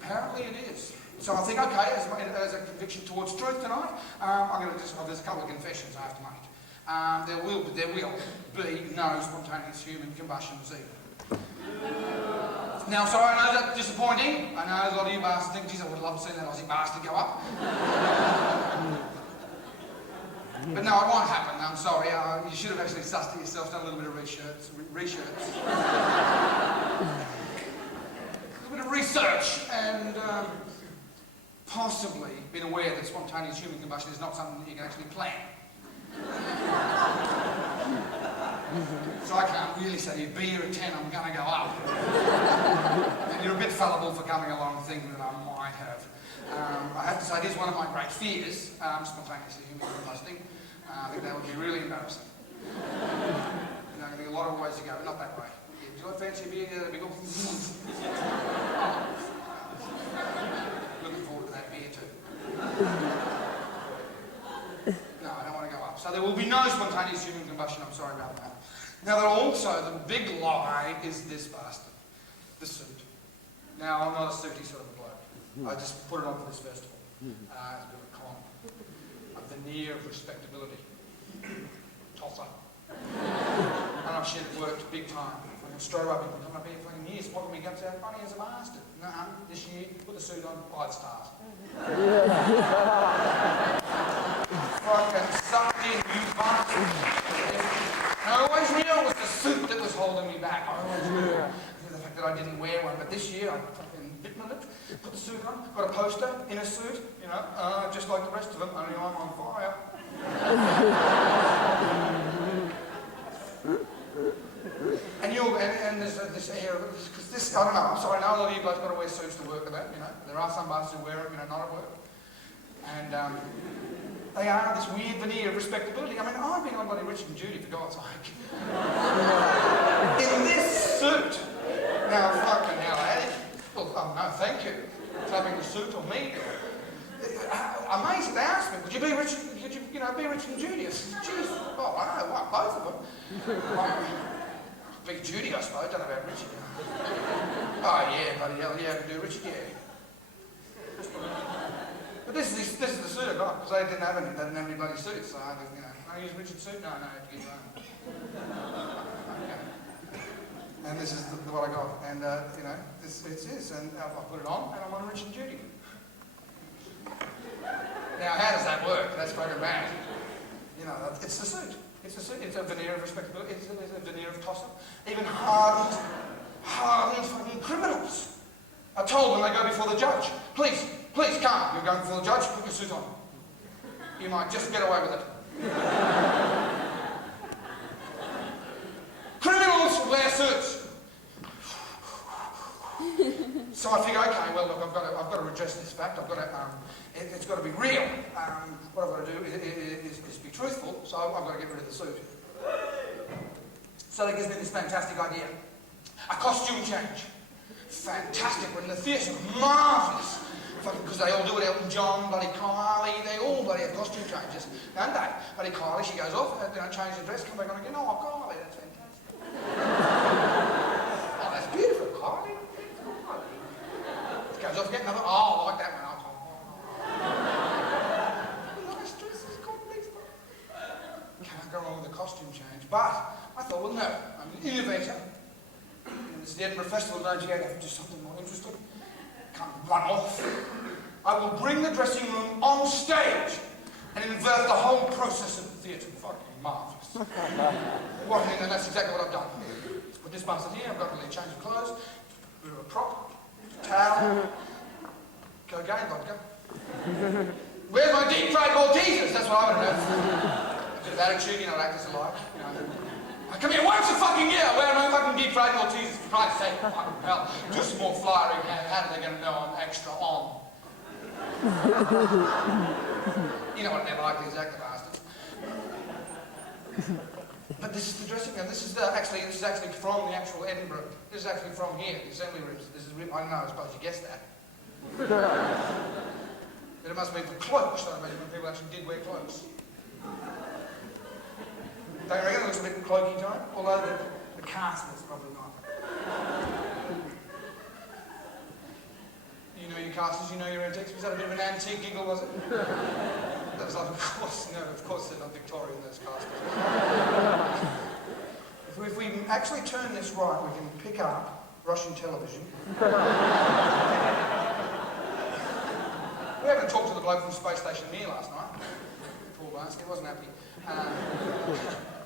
Apparently it is. So I think, okay, as a conviction towards truth tonight, there's a couple of confessions I have to make. There will be no spontaneous human combustion this evening. Now, sorry, I know that's disappointing. I know a lot of you bastards think, geez, I would love to see that Aussie bastard go up. But no, it won't happen. I'm sorry. You should have actually sussed it yourself, done a little bit of research. A little bit of research, and possibly been aware that spontaneous human combustion is not something that you can actually plan. So I can't really say, you be here at 10, I'm going to go up. And you're a bit fallible for coming along thinking that I might have. I have to say, it is one of my great fears, spontaneously human combusting. I think that would be really embarrassing. I think a lot of ways to go, but not that way. Do you like fancy beer? Yeah, that'd be cool. Looking forward to that beer too. No, I don't want to go up. So there will be no spontaneous human combustion, I'm sorry about that. Now, also, the big lie is this bastard, the suit. Now, I'm not a suity sort of a bloke. I just put it on for this festival. As a bit of a con. A veneer of respectability. Tosser. And I've shit, it worked big time. I'm straight up, people come up here fucking years, what can we get to have funny as a bastard? No, this year, put the suit on, 5 stars. fucking sucked in, you bastard. And I always knew it was the suit that was holding me back. I always knew the fact that I didn't wear one. But this year I fucking bit my lip, put the suit on, got a poster in a suit, you know, just like the rest of them, only I'm on fire. And there's this air, because this, I don't know, I'm sorry, I know a lot of you guys got to wear suits to work and that, you know. There are some bastards who wear them, you know, not at work. And they are this weird veneer of respectability. I mean, I've been on bloody Richard and Judy, for God's sake. In this suit. Now, fucking hell, Eddie. Well, oh, no, thank you for having the suit on me. Amazing, they asked me, would you be Richard, be Richard and Judy? I said, jeez, oh, I don't know, what, both of them? Be Judy, I suppose, don't know about Richard. Oh, yeah, bloody hell, yeah, I can do Richard, yeah. But this is the suit I got, because they didn't have any bloody suits, so I just, I use Richard's suit? No, I have to get your own. And this is what I got, and, this is, and I put it on, and I'm on Richard and Judy. Now, how does that work? That's fucking bad. You know, it's the suit. It's a suit. It's a veneer of respectability. It's a veneer of toss-up. Even hardened fucking criminals are told when they go before the judge, please, come. You're going before the judge, put your suit on. You might just get away with it. Criminals wear suits. So I think, okay, well, look, I've got to redress this fact. It's got to be real. What I've got to do is be truthful. So I've got to get rid of the suit. So that gives me this fantastic idea: a costume change. Fantastic. We're in the theatre, marvellous. Because they all do it. Elton John, bloody Kylie, they all bloody have costume changes, don't they? Bloody Kylie, she goes off, change the dress, come back on again. Oh, Kylie, that's fantastic. Oh, that's beautiful, Kylie. Goes off again, another, oh, I like that one. Nice dresses, complex. Can't go wrong with a costume change. But I thought, well, no, I'm an innovator. And this is the Edinburgh Festival, don't you have to do something more interesting? Can't run off. I will bring the dressing room on stage and invert the whole process of the theatre. Fucking marvellous. And that's exactly what I've done. With this bastard here, I've got a little change of clothes, a bit of a prop, towel, go again, vodka. Where's my deep fried Maltesers? That's what I want to know. A bit of attitude, actors alike. Come here once a fucking year, where am I fucking deep fried Maltesers? For Christ's sake, fucking hell. Do some more flyering, how are they going to know I'm extra on? You know what they're like, these actor bastards. But this is the dressing room. This is actually from the actual Edinburgh. This is actually from here, the assembly rooms. This is, I don't know, I suppose you guessed that. But it must be for cloaks, I imagine, when people actually did wear cloaks. Don't you reckon it looks a bit cloaky time? Although the cast is probably not. You know your casters, you know your antiques. Was that a bit of an antique giggle, was it? That was like, of course they're not Victorian, those casters. If we actually turn this right, we can pick up Russian television. We haven't talked to the bloke from Space Station Mir last night. Poor bastard, he wasn't happy.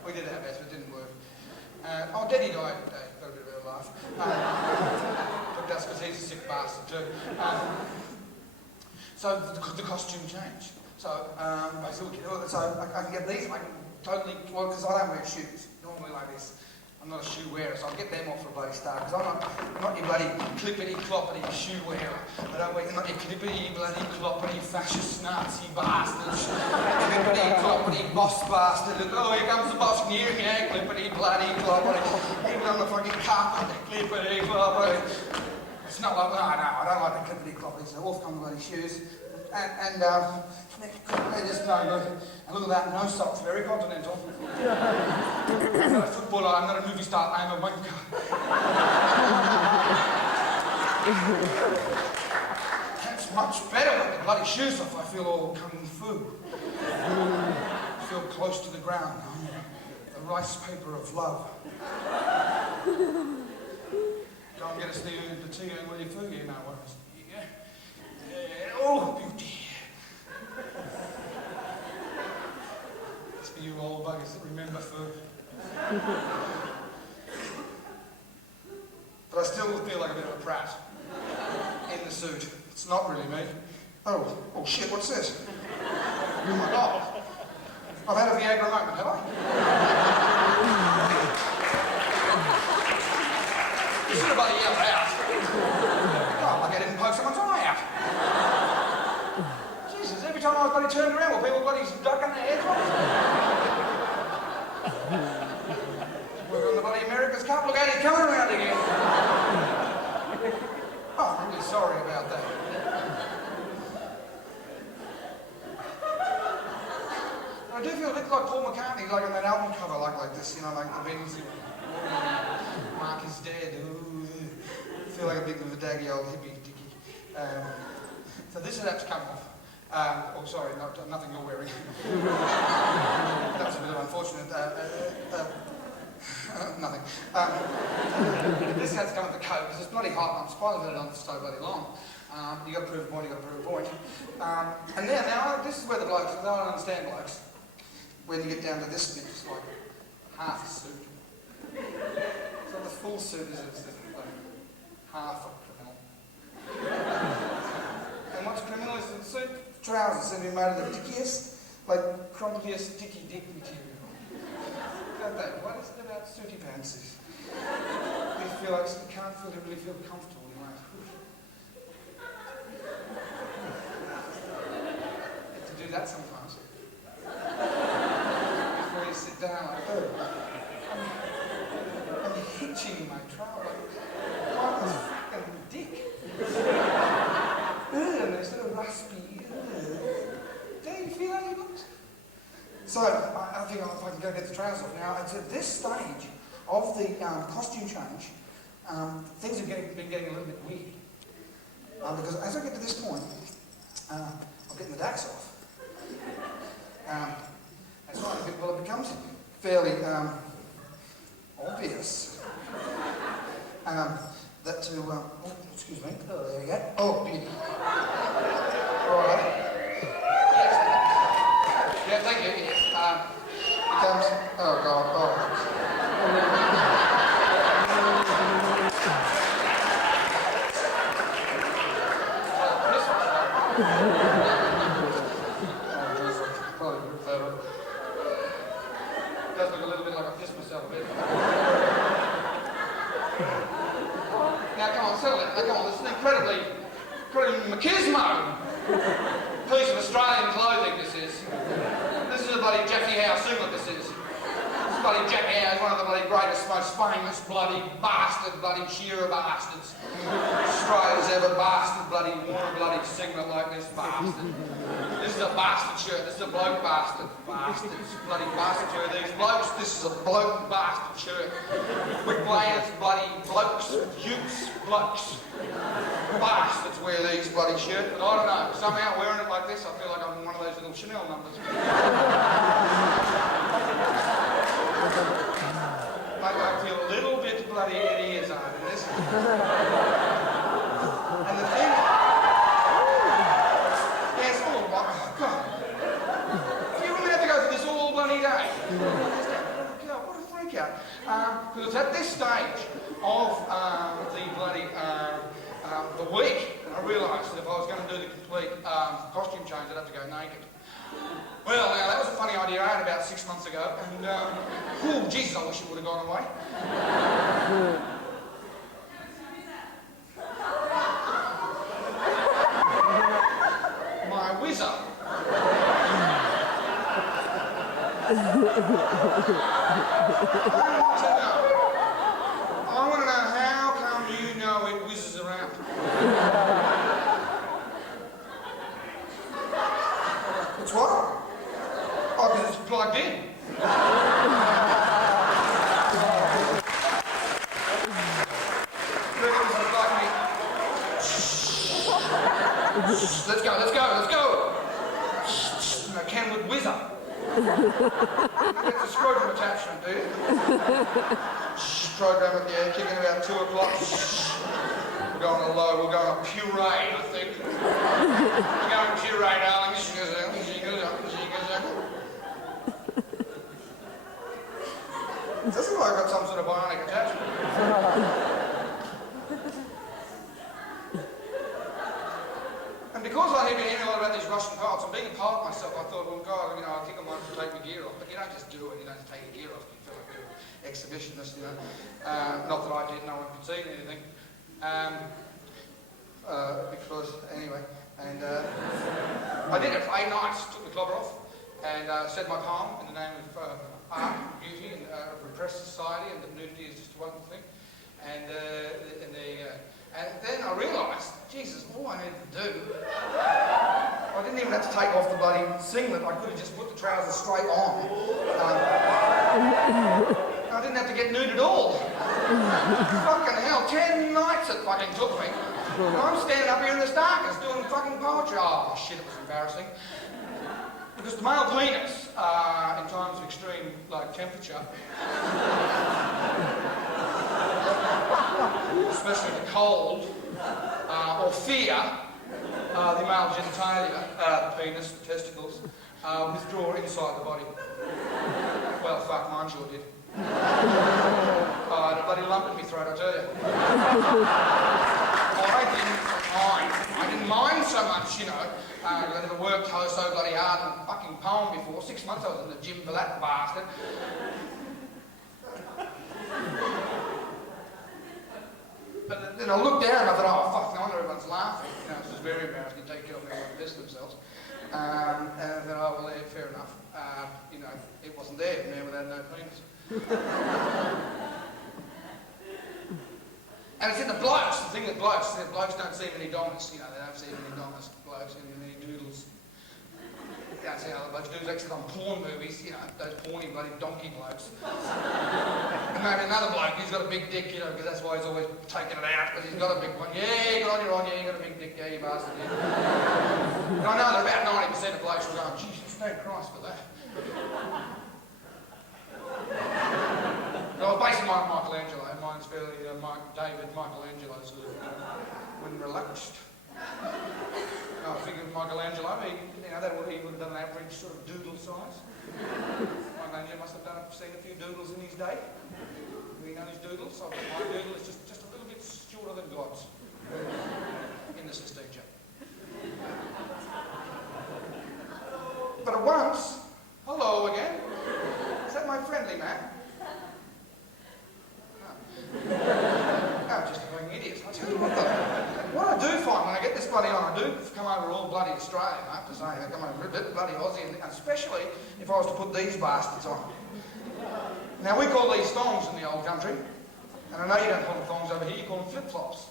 We did our best, but it didn't work. Daddy died today. Got a bit of a laugh. But that's because he's a sick bastard too. So the costume changed. So basically, I can get these. I can totally, because I don't wear shoes normally like this. I'm not a shoe wearer, so I'll get them off for a bloody start. Because I'm not your bloody clippity-cloppity shoe wearer. I don't wear, I'm not your clippity, bloody cloppity, fascist Nazi bastards. Clippity-cloppity boss bastard. Oh, here comes the boss near me, clippity, bloody, cloppity. Even on the fucking carpet, clippity, cloppity. It's not like, no, I don't like the clippity-cloppity, so off come the bloody shoes. And they're just no good. And look at that, no socks, very continental. I'm not a footballer, I'm not a movie star, I'm a wanker. That's much better with the bloody shoes off. I feel all kung fu. I feel close to the ground. The rice paper of love. Go and get us the tea and Willy Foogie now, what is it? Oh, beauty. my food. But I still feel like a bit of a prat in the suit. It's not really me. Oh shit, what's this? Oh my God. I've had a Viagra moment, have I? You should have bloody yelled out. Oh, like I didn't poke someone's eye out. Jesus, every time I was bloody turned around, were people bloody ducking their heads off? Work on the bloody America's Cup, look out, he's coming around again. Oh, I'm really sorry about that. I do feel a bit like Paul McCartney, like on that album cover, like this, you know, like the Beatles. Mark is dead. Ooh. I feel like a bit of a daggy old hippie dicky. So this has to come off. Oh, sorry, nothing you're wearing. That was a bit of unfortunate. Nothing. This has to come off the coat because it's bloody hot. I'm surprised I've had it on so bloody long. You got to prove a point. You got to prove a point. And now this is where the blokes. I don't understand blokes. When you get down to this bit, it's like half a suit. So the full suit is like half a criminal. And what's criminal is the suit trousers seem to be made of the dickiest, like crumpliest dicky dick material. About that. What is it about sooty pants? You feel like you can't really feel comfortable. You're like, you have to do that sometimes. Before you sit down, like, I'm hitching my trowel. Like, what is fucking dick? And they're sort of raspy. Don't you feel any looks? So, I think if I can go get the trousers off now, it's at this stage of the costume change, things have been getting a little bit weird. Because as I get to this point, I'm getting the dacks off. That's right, well, it becomes fairly obvious that to, oh, excuse me, oh, there we go. Oh, beauty. All right. Yes. Yeah, thank you. Becomes, oh, God, oh. Does look a little bit like I pissed myself a bit. Now come on, settle it. Now come on, this is an incredibly machismo piece of Australian clothing, this is. This is a bloody Jackie Howe singlet, this is. This is bloody Jackie Howe is one of the bloody greatest, most famous bloody bastard, bloody shearer bastards. Australia's ever bastard, bloody worn a bloody singlet like this bastard. This is a bastard shirt, this is a bloke bastard. Bastards, bloody bastard shirt. These blokes, this is a bloke bastard shirt. Bricklayers, bloody blokes, utes, blokes. Bastards wear these bloody shirts, but I don't know. Somehow wearing it like this, I feel like I'm one of those little Chanel numbers. I feel a little bit bloody Eddie Izzard in this. And the thing yes, oh my God. You really have to go through this all bloody day. God, what a freak out. Because it's at this stage of the bloody the week that I realised that if I was going to do the complete costume change, I'd have to go naked. Well, now, that was a funny idea I had about 6 months ago, and, oh, Jesus, I wish it would have gone away. My whizzer. I want to know how come you know it whizzes around. It's what? Oh, because it's plugged in. Let's go, let's go, let's go. Kenwood whizzer. It's a scrotum attachment, do you? Program at the air, kicking about 2 o'clock. We're going to low, we're going to puree, I think. We're going to puree, darling. Doesn't look like I've got some sort of bionic attachment. And because I had been hearing a lot about these Russian pilots, I'm being a pilot myself, I thought, well, God, you know, I think I might have to take my gear off. But you don't just do it, you don't just take your gear off. You feel like you're an exhibitionist, you know. Not that I did, no one could see anything. Because, anyway, and I did it for 8 nights, took the clobber off, and said my poem in the name of art, beauty, and repressed society, and that nudity is just a wonderful thing. And then I realised, Jesus, all I needed to do, I didn't even have to take off the bloody singlet. I could have just put the trousers straight on. I didn't have to get nude at all. Fucking hell, 10 nights it fucking took me. And I'm standing up here in the darkness doing fucking poetry. Oh, shit, it was embarrassing. Because the male penis, in times of extreme, like, temperature, especially the cold, or fear, the male genitalia, the penis, the testicles, withdraw inside the body. Well, fuck, mine sure did. I had a bloody lump in my throat, I tell you. I didn't mind so much, you know. I never worked so bloody hard on a fucking poem before. 6 months I was in the gym for that bastard. But then I looked down and I thought, oh, fuck, no wonder everyone's laughing. You know, this is very embarrassing. You take it off and everyone piss themselves. And I thought, oh, well, yeah, fair enough. You know, it wasn't there, man without no penis. And it's in the blokes, the thing that blokes don't see many dongers, you know, they don't see many dongers, blokes, and many doodles. You don't see other blokes, doodles except on porn movies, you know, those porny bloody donkey blokes. And maybe another bloke who's got a big dick, you know, because that's why he's always taking it out, because he's got a big one. Yeah, good on you, yeah, you got a big dick, yeah, you bastard, yeah. And I know that about 90% of blokes will go, Jesus, thank Christ for that. I was based on Michelangelo. Mine's fairly Michelangelo sort of when relaxed. I figured Michelangelo, he would have done an average sort of doodle size. Michelangelo must have seen a few doodles in his day. We know his doodles. So my doodle is just a little bit shorter than God's in the Sistine Chapel. But at once, hello again. Is that my friendly man? I'm just a fucking idiot. I tell you what I do find when I get this bloody on, I do come over all bloody Australian, I have to say. I come over a bit bloody Aussie, and especially if I was to put these bastards on. Now, we call these thongs in the old country, and I know you don't call them thongs over here, you call them flip-flops.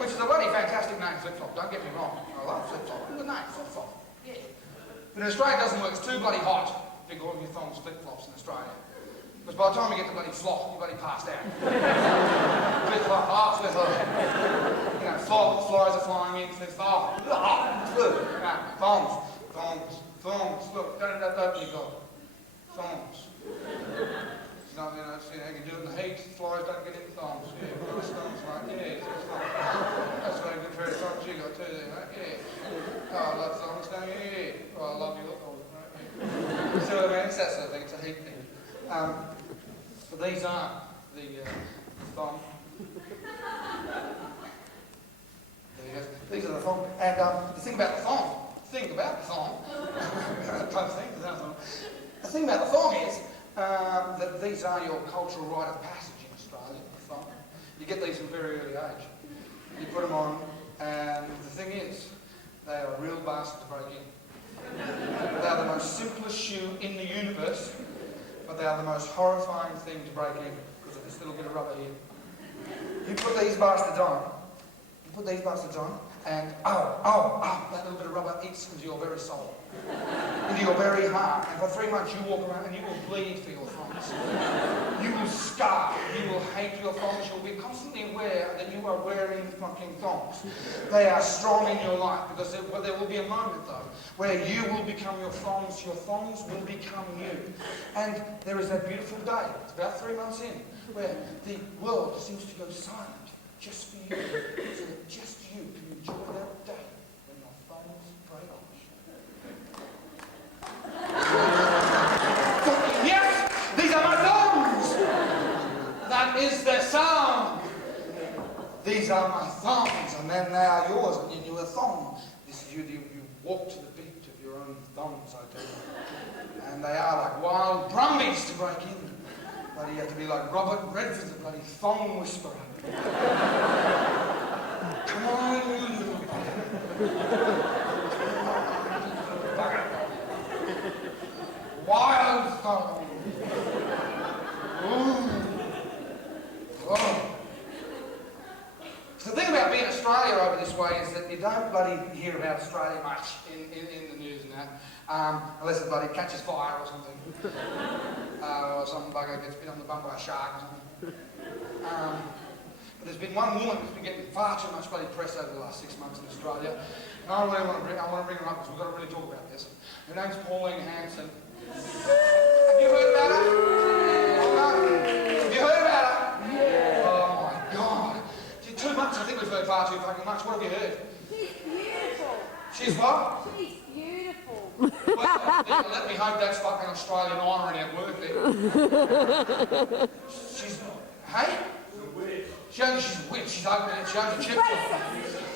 Which is a bloody fantastic name, flip-flop, don't get me wrong. I love flip-flop. Good name, flip-flop. Yeah. But in Australia it doesn't work, it's too bloody hot to call your thongs flip-flops in Australia. Because by the time you get to bloody flop, you bloody passed out. Flip-flop, flip-flop. You know, flies are flying in, flip-flop. Thongs. Look, don't open your door. Thongs. It's not, you know, you can do it in the heat, flies don't get in thongs. Yeah, nice thongs, mate. Yeah, that's very good for the thongs you got too there, mate. Yeah. Oh, I love thongs, don't you? Yeah. Oh, I love you. Right? Yeah. So, I mean, it's that sort of thing, it's a heat thing. But these aren't the thong. There you go. These are the thong. And the thing about the thong, the thing about the thong is that these are your cultural rite of passage in Australia, the thong. You get these from a very early age. You put them on, and the thing is, they are a real bastard to break in. They are the most simplest shoe in the universe, but they are the most horrifying thing to break in because of this little bit of rubber here. You put these bastards on, and that little bit of rubber eats into your very soul, into your very heart. And for 3 months you walk around and you will bleed for your thongs. You will scar, you will hate your thongs, you'll be constantly aware that you are wearing fucking thongs. They are strong in your life because there will be a moment though where you will become your thongs will become you. And there is that beautiful day, it's about 3 months in, where the world seems to go silent just for you, so that just you can enjoy that day when your thongs break off. Yes! These are my thongs! these are my thongs, and then they are yours, and you knew a thong. This is you walk to the beat of your own thongs, I tell you. And they are like wild brumbies to break in. But you have to be like Robert Redford, the bloody thong whisperer. Come on, you little bugger. Wild thong. Ooh. Whoa. The thing about being Australia over this way is that you don't bloody hear about Australia much in the news and that, unless it bloody catches fire or something. Or some bugger gets bit on the bum by a shark or something. But there's been one woman who's been getting far too much bloody press over the last 6 months in Australia. And I want to bring her up because we've got to really talk about this. Her name's Pauline Hanson. Have you heard about her? Oh, no. Have you heard about her? Yeah. Oh my God. Too much, I think we've heard far too fucking much. What have you heard? She's beautiful. She's what? She's beautiful. Well, let me hope that's fucking Australian irony at work there. She's, hey? She's a witch. She's ugly. She owns a chip shop.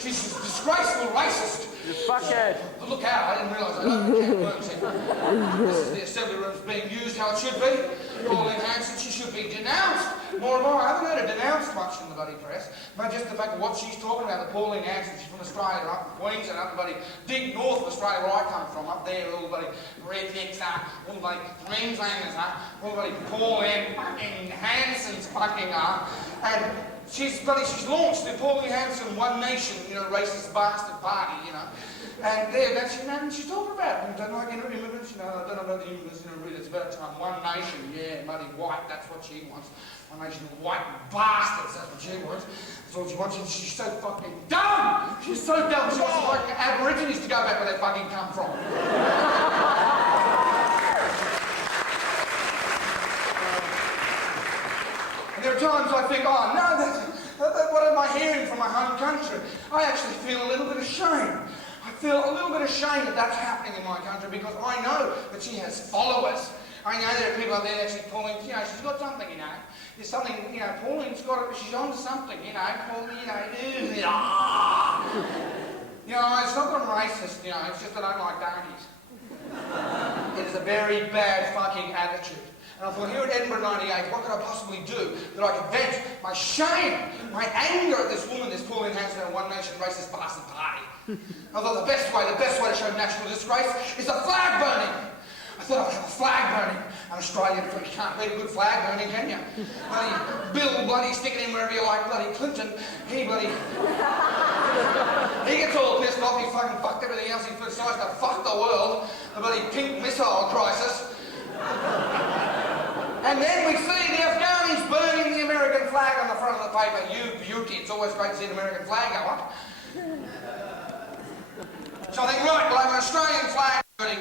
She's a disgraceful racist. You fuckhead. But look out, I didn't realise I don't have worms here. This is the assembly rooms being used how it should be. Pauline Hanson, she should be denounced. More and more, I haven't heard her denounced much in the bloody press. But just the fact of what she's talking about, the Pauline Hanson, she's from Australia, up in Queensland, up in bloody deep north of Australia where I come from, up there, all bloody rednecks are, all bloody Queenslanders are, all bloody Pauline fucking Hansons fucking are. And she's launched the Pauline Hanson One Nation, racist bastard party, And there, she's talking about it. Don't like immigrants, I don't know about the immigrants, really, it's about time. One Nation, yeah, muddy white, that's what she wants. One Nation of white bastards, that's what she wants. That's all she wants, and she's so fucking dumb! She's so dumb, she wants the fucking Aborigines to go back where they fucking come from. And there are times I think, oh no, what am I hearing from my home country? I actually feel a little bit ashamed. I feel a little bit ashamed that that's happening in my country because I know that she has followers. I know there are people out there that actually Pauline, she's got something, There's something, Pauline's got, she's on something, Pauline, it's not that I'm racist, it's just that I don't like donkeys. It is a very bad fucking attitude. And I thought, here at Edinburgh 98, what could I possibly do that I could vent my shame, my anger at this woman, this Pauline Hanson, and One Nation racist bastard party. I thought the best way to show national disgrace is a flag burning. I thought I'd have a flag burning. An Australian, you can't beat a good flag burning, can you? Bloody Bill, bloody stick it in wherever you like, bloody Clinton, he gets all pissed off, he fucking fucked everything else, he decides to fuck the world, the bloody pink missile crisis. And then we see the Afghanis burning the American flag on the front of the paper. You beauty, it's always great to see the American flag go up. So I think, right, we'll have an Australian flag burning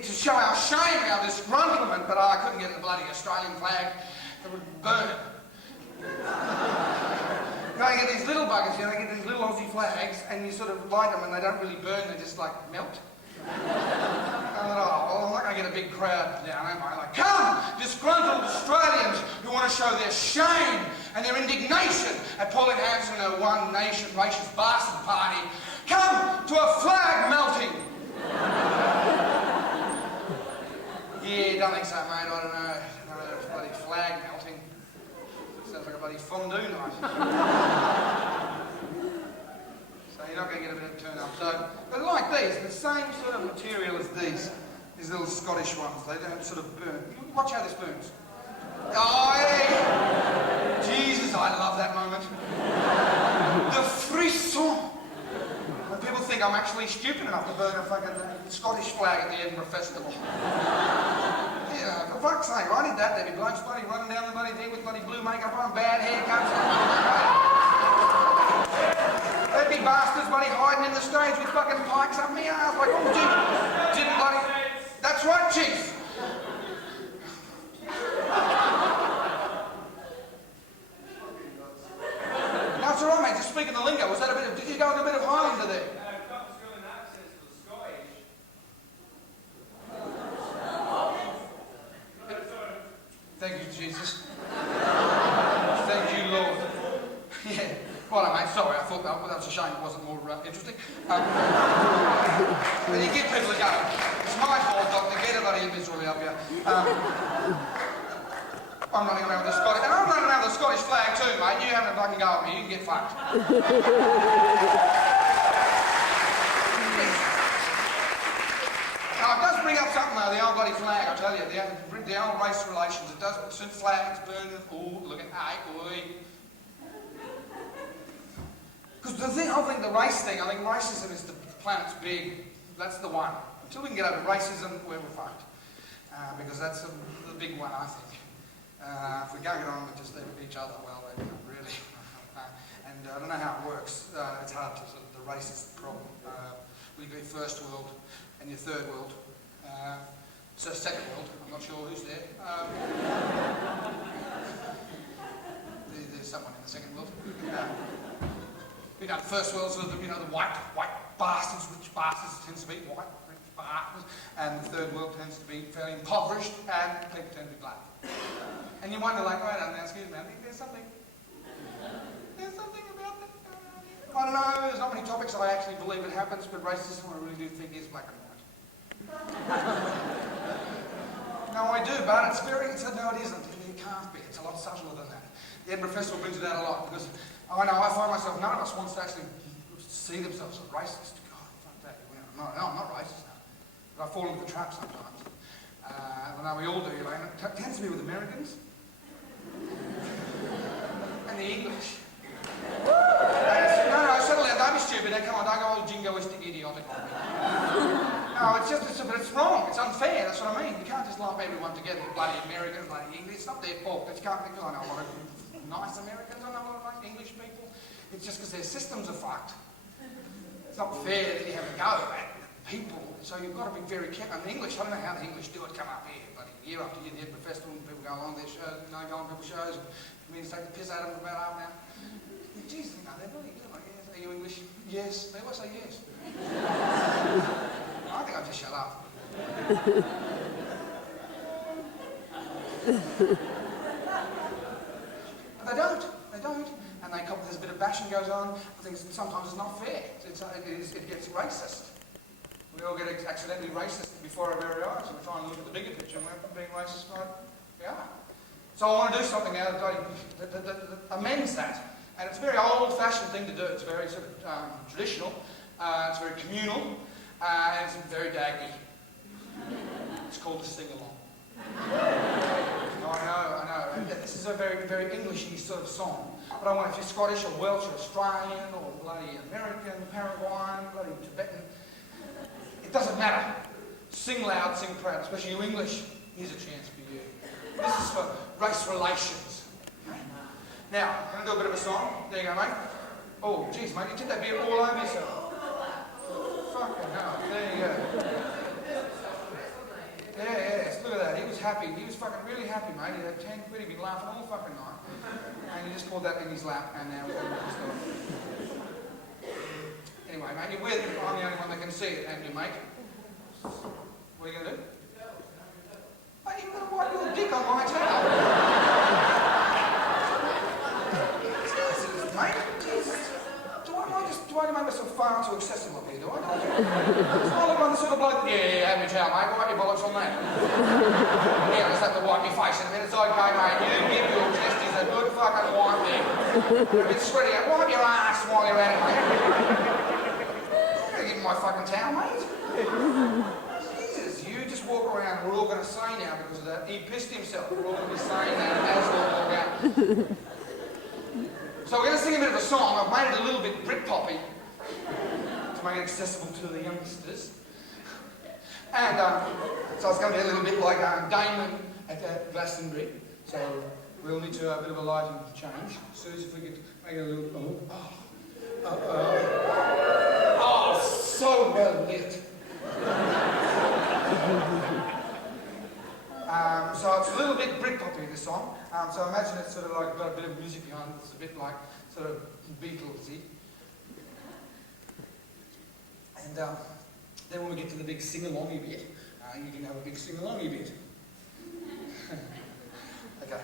to show our shame, our disgruntlement, but I couldn't get the bloody Australian flag that would burn it. You get these little buggers, they get these little Aussie flags, and you sort of light them and they don't really burn, they just like melt. I thought, well, I'm not going to get a big crowd down, am I? Like, come, disgruntled Australians who want to show their shame and their indignation at Pauline Hanson and her One Nation racist bastard party. Come to a flag melting. Yeah, don't think so, mate. I don't know. There's a bloody flag melting. Sounds like a bloody fondue night. So you're not going to get a bit of turn up. So, but like these, the same sort of material as these little Scottish ones. They don't sort of burn. Watch how this burns. Oh, hey. Jesus, I love that moment. The frisson. When people think I'm actually stupid enough to burn a fucking Scottish flag at the Edinburgh Festival. For fuck's sake, I did that. There'd be blokes bloody running down the bloody thing with bloody blue makeup on, bad haircuts. There'd be bastards bloody hiding in the stage with fucking pikes up my arse. Like, oh, didn't bloody... That's right, Chief. No, it's all right, mate. Just speaking the lingo. Was that a bit of... Did you go into a bit of Highlander there? Thank you, Jesus. Thank you, Lord. Yeah. Right, mate, sorry, I thought that was a shame it wasn't more interesting. But you get people to go. It's my fault, Doctor, get everybody miserably up here. I'm running around with the Scottish, and I'm running around with the Scottish flag too, mate. You having a fucking go at me, you can get fucked. Now, it does bring up something though, the old bloody flag, I tell you, the old race relations, it does, since flags burning, ooh, look at, hey, boy. Because I think the race thing, I think racism is the planet's big, that's the one. Until we can get over racism, we're fucked. Because that's the big one, I think. If we go get on with just each other, well, then really. And I don't know how it works. It's hard to the racist problem. We've got your first world and your third world. So second world, I'm not sure who's there. There's someone in the second world. You know, the first world, sort of, you know, the white bastards, rich bastards tends to be white, rich bastards, and the third world tends to be fairly impoverished, and people tend to be black. And you wonder, like, wait a minute, excuse me, I think there's something about that. I don't know, there's not many topics I actually believe it happens, but racism I really do think is black and white. No, I do, but no, it isn't. It can't be. It's a lot subtler than that. The Edinburgh Festival brings it out a lot, because I know, I find myself, none of us wants to actually see themselves as racist. God, fuck that. No, I'm not racist now. But I fall into the trap sometimes. I know we all do, Elaine. It tends to be with Americans. And the English. No, settle down, don't be stupid. Now, come on, don't go all jingoistic, idiotic on me. No, but it's wrong. It's unfair, that's what I mean. You can't just lump everyone together, bloody Americans, bloody English. It's not their fault. It's can't think, I know a lot of nice Americans, I know a lot of nice English people. It's just because their systems are fucked. It's not fair that you have a go at people, so you've got to be very careful. And the English, I don't know how the English do it, come up here, but year after year, the Edinburgh Festival, and people go along their shows, you know, go on people's shows, and me to take the piss out of them for about half an hour. Geez, you know, they're really good. Like, yes, are you English? Yes. They always say yes. I think I'll just shut up. But they don't. And there's a bit of bashing goes on. I think sometimes it's not fair. It gets racist. We all get accidentally racist before our very eyes. We're trying to look at the bigger picture, and we're being racist right? We are. So I want to do something now that amends that. And it's a very old-fashioned thing to do. It's very sort of traditional. It's very communal. And it's very daggy. It's called a sing-along. I know. And this is a very, very Englishy sort of song. But I want, if you're Scottish or Welsh or Australian or bloody American, Paraguayan, bloody Tibetan, it doesn't matter. Sing loud, sing proud, especially you English. Here's a chance for you. This is for race relations. Now, I'm going to do a bit of a song. There you go, mate. Oh, geez, mate, you did that beer all over yourself. Fucking hell. There you go. Yes, look at that. He was happy. He was fucking really happy, mate. He had 10 quid. He'd been laughing all fucking night. And he just poured that in his lap, and now we're going to stop. Anyway, mate, you're with. I'm the only one that can see it, and you, mate. What are you going to do? Mate, you're going to wipe your dick on my towel. Jesus, mate. Jesus. Do I make myself far too accessible up here, do I? I look like the sort of bloke, yeah, have me towel, mate. Wipe your bollocks on that. Yeah, I just have to wipe your face in a minute. It's okay, mate. You give your testes a good fucking wipe there. You're a bit sweaty. Wipe your ass while you're at it, mate. I'm going to give me my fucking towel, mate. Jesus, you just walk around. We're all going to say now because of that. He pissed himself. We're all going to be saying that as we walk out. So we're going to sing a bit of a song. I've made it a little bit Britpoppy to make it accessible to the youngsters. And so it's going to be a little bit like Damon at Glastonbury. So we'll need to have a bit of a lighting change. Suze, if we could make it a little... Oh, so well lit. So it's a little bit Britpoppy, this song. So imagine it's sort of like got a bit of music behind it. It's a bit like sort of Beatlesy. And then when we get to the big sing-alongy bit, you can have a big sing-alongy bit. Okay.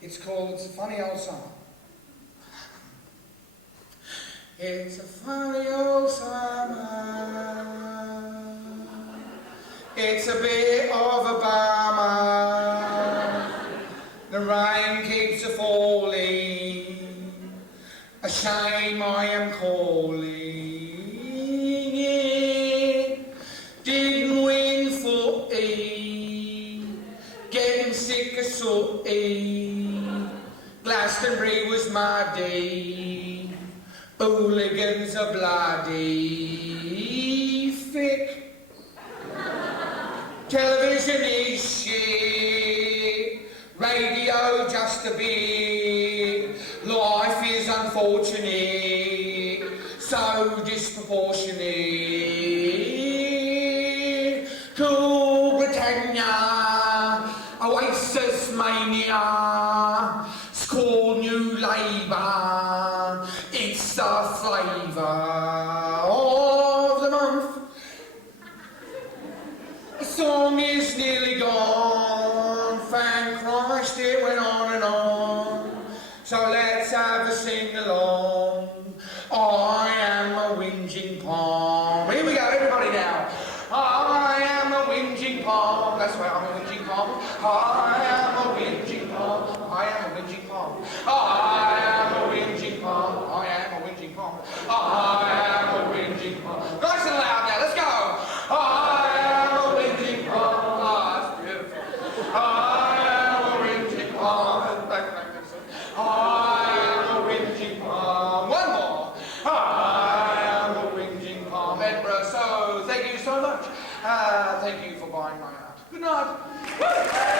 It's a funny old song. It's a funny old summer. It's a bit of a bummer. The rain keeps a-falling. A shame I am calling. Didn't win for E. Getting sick of sort E. Glastonbury was muddy. Hooligans are bloody thick. Television is shit. Radio just a bit. Life is unfortunate. So disproportionate. Cool Britannia. Oasis mania. Score New Labour. It's the flavour of the month. The song is nearly gone. Thank Christ it went on and on. So let's have a sing-along. I am a whinging palm. Here we go, everybody now. I am a whinging palm. That's right, I'm a whinging palm. I am a whinging palm. I am a whinging palm. I am a whinging palm. I am a whinging palm. I am a whinging palm. Nice and loud now, let's go. I am a whinging palm. Oh, that's beautiful. I am a whinging palm. I am a whinging palm. One more. I am a whinging palm. Edinburgh, so thank you so much. Thank you for buying my art. Good night.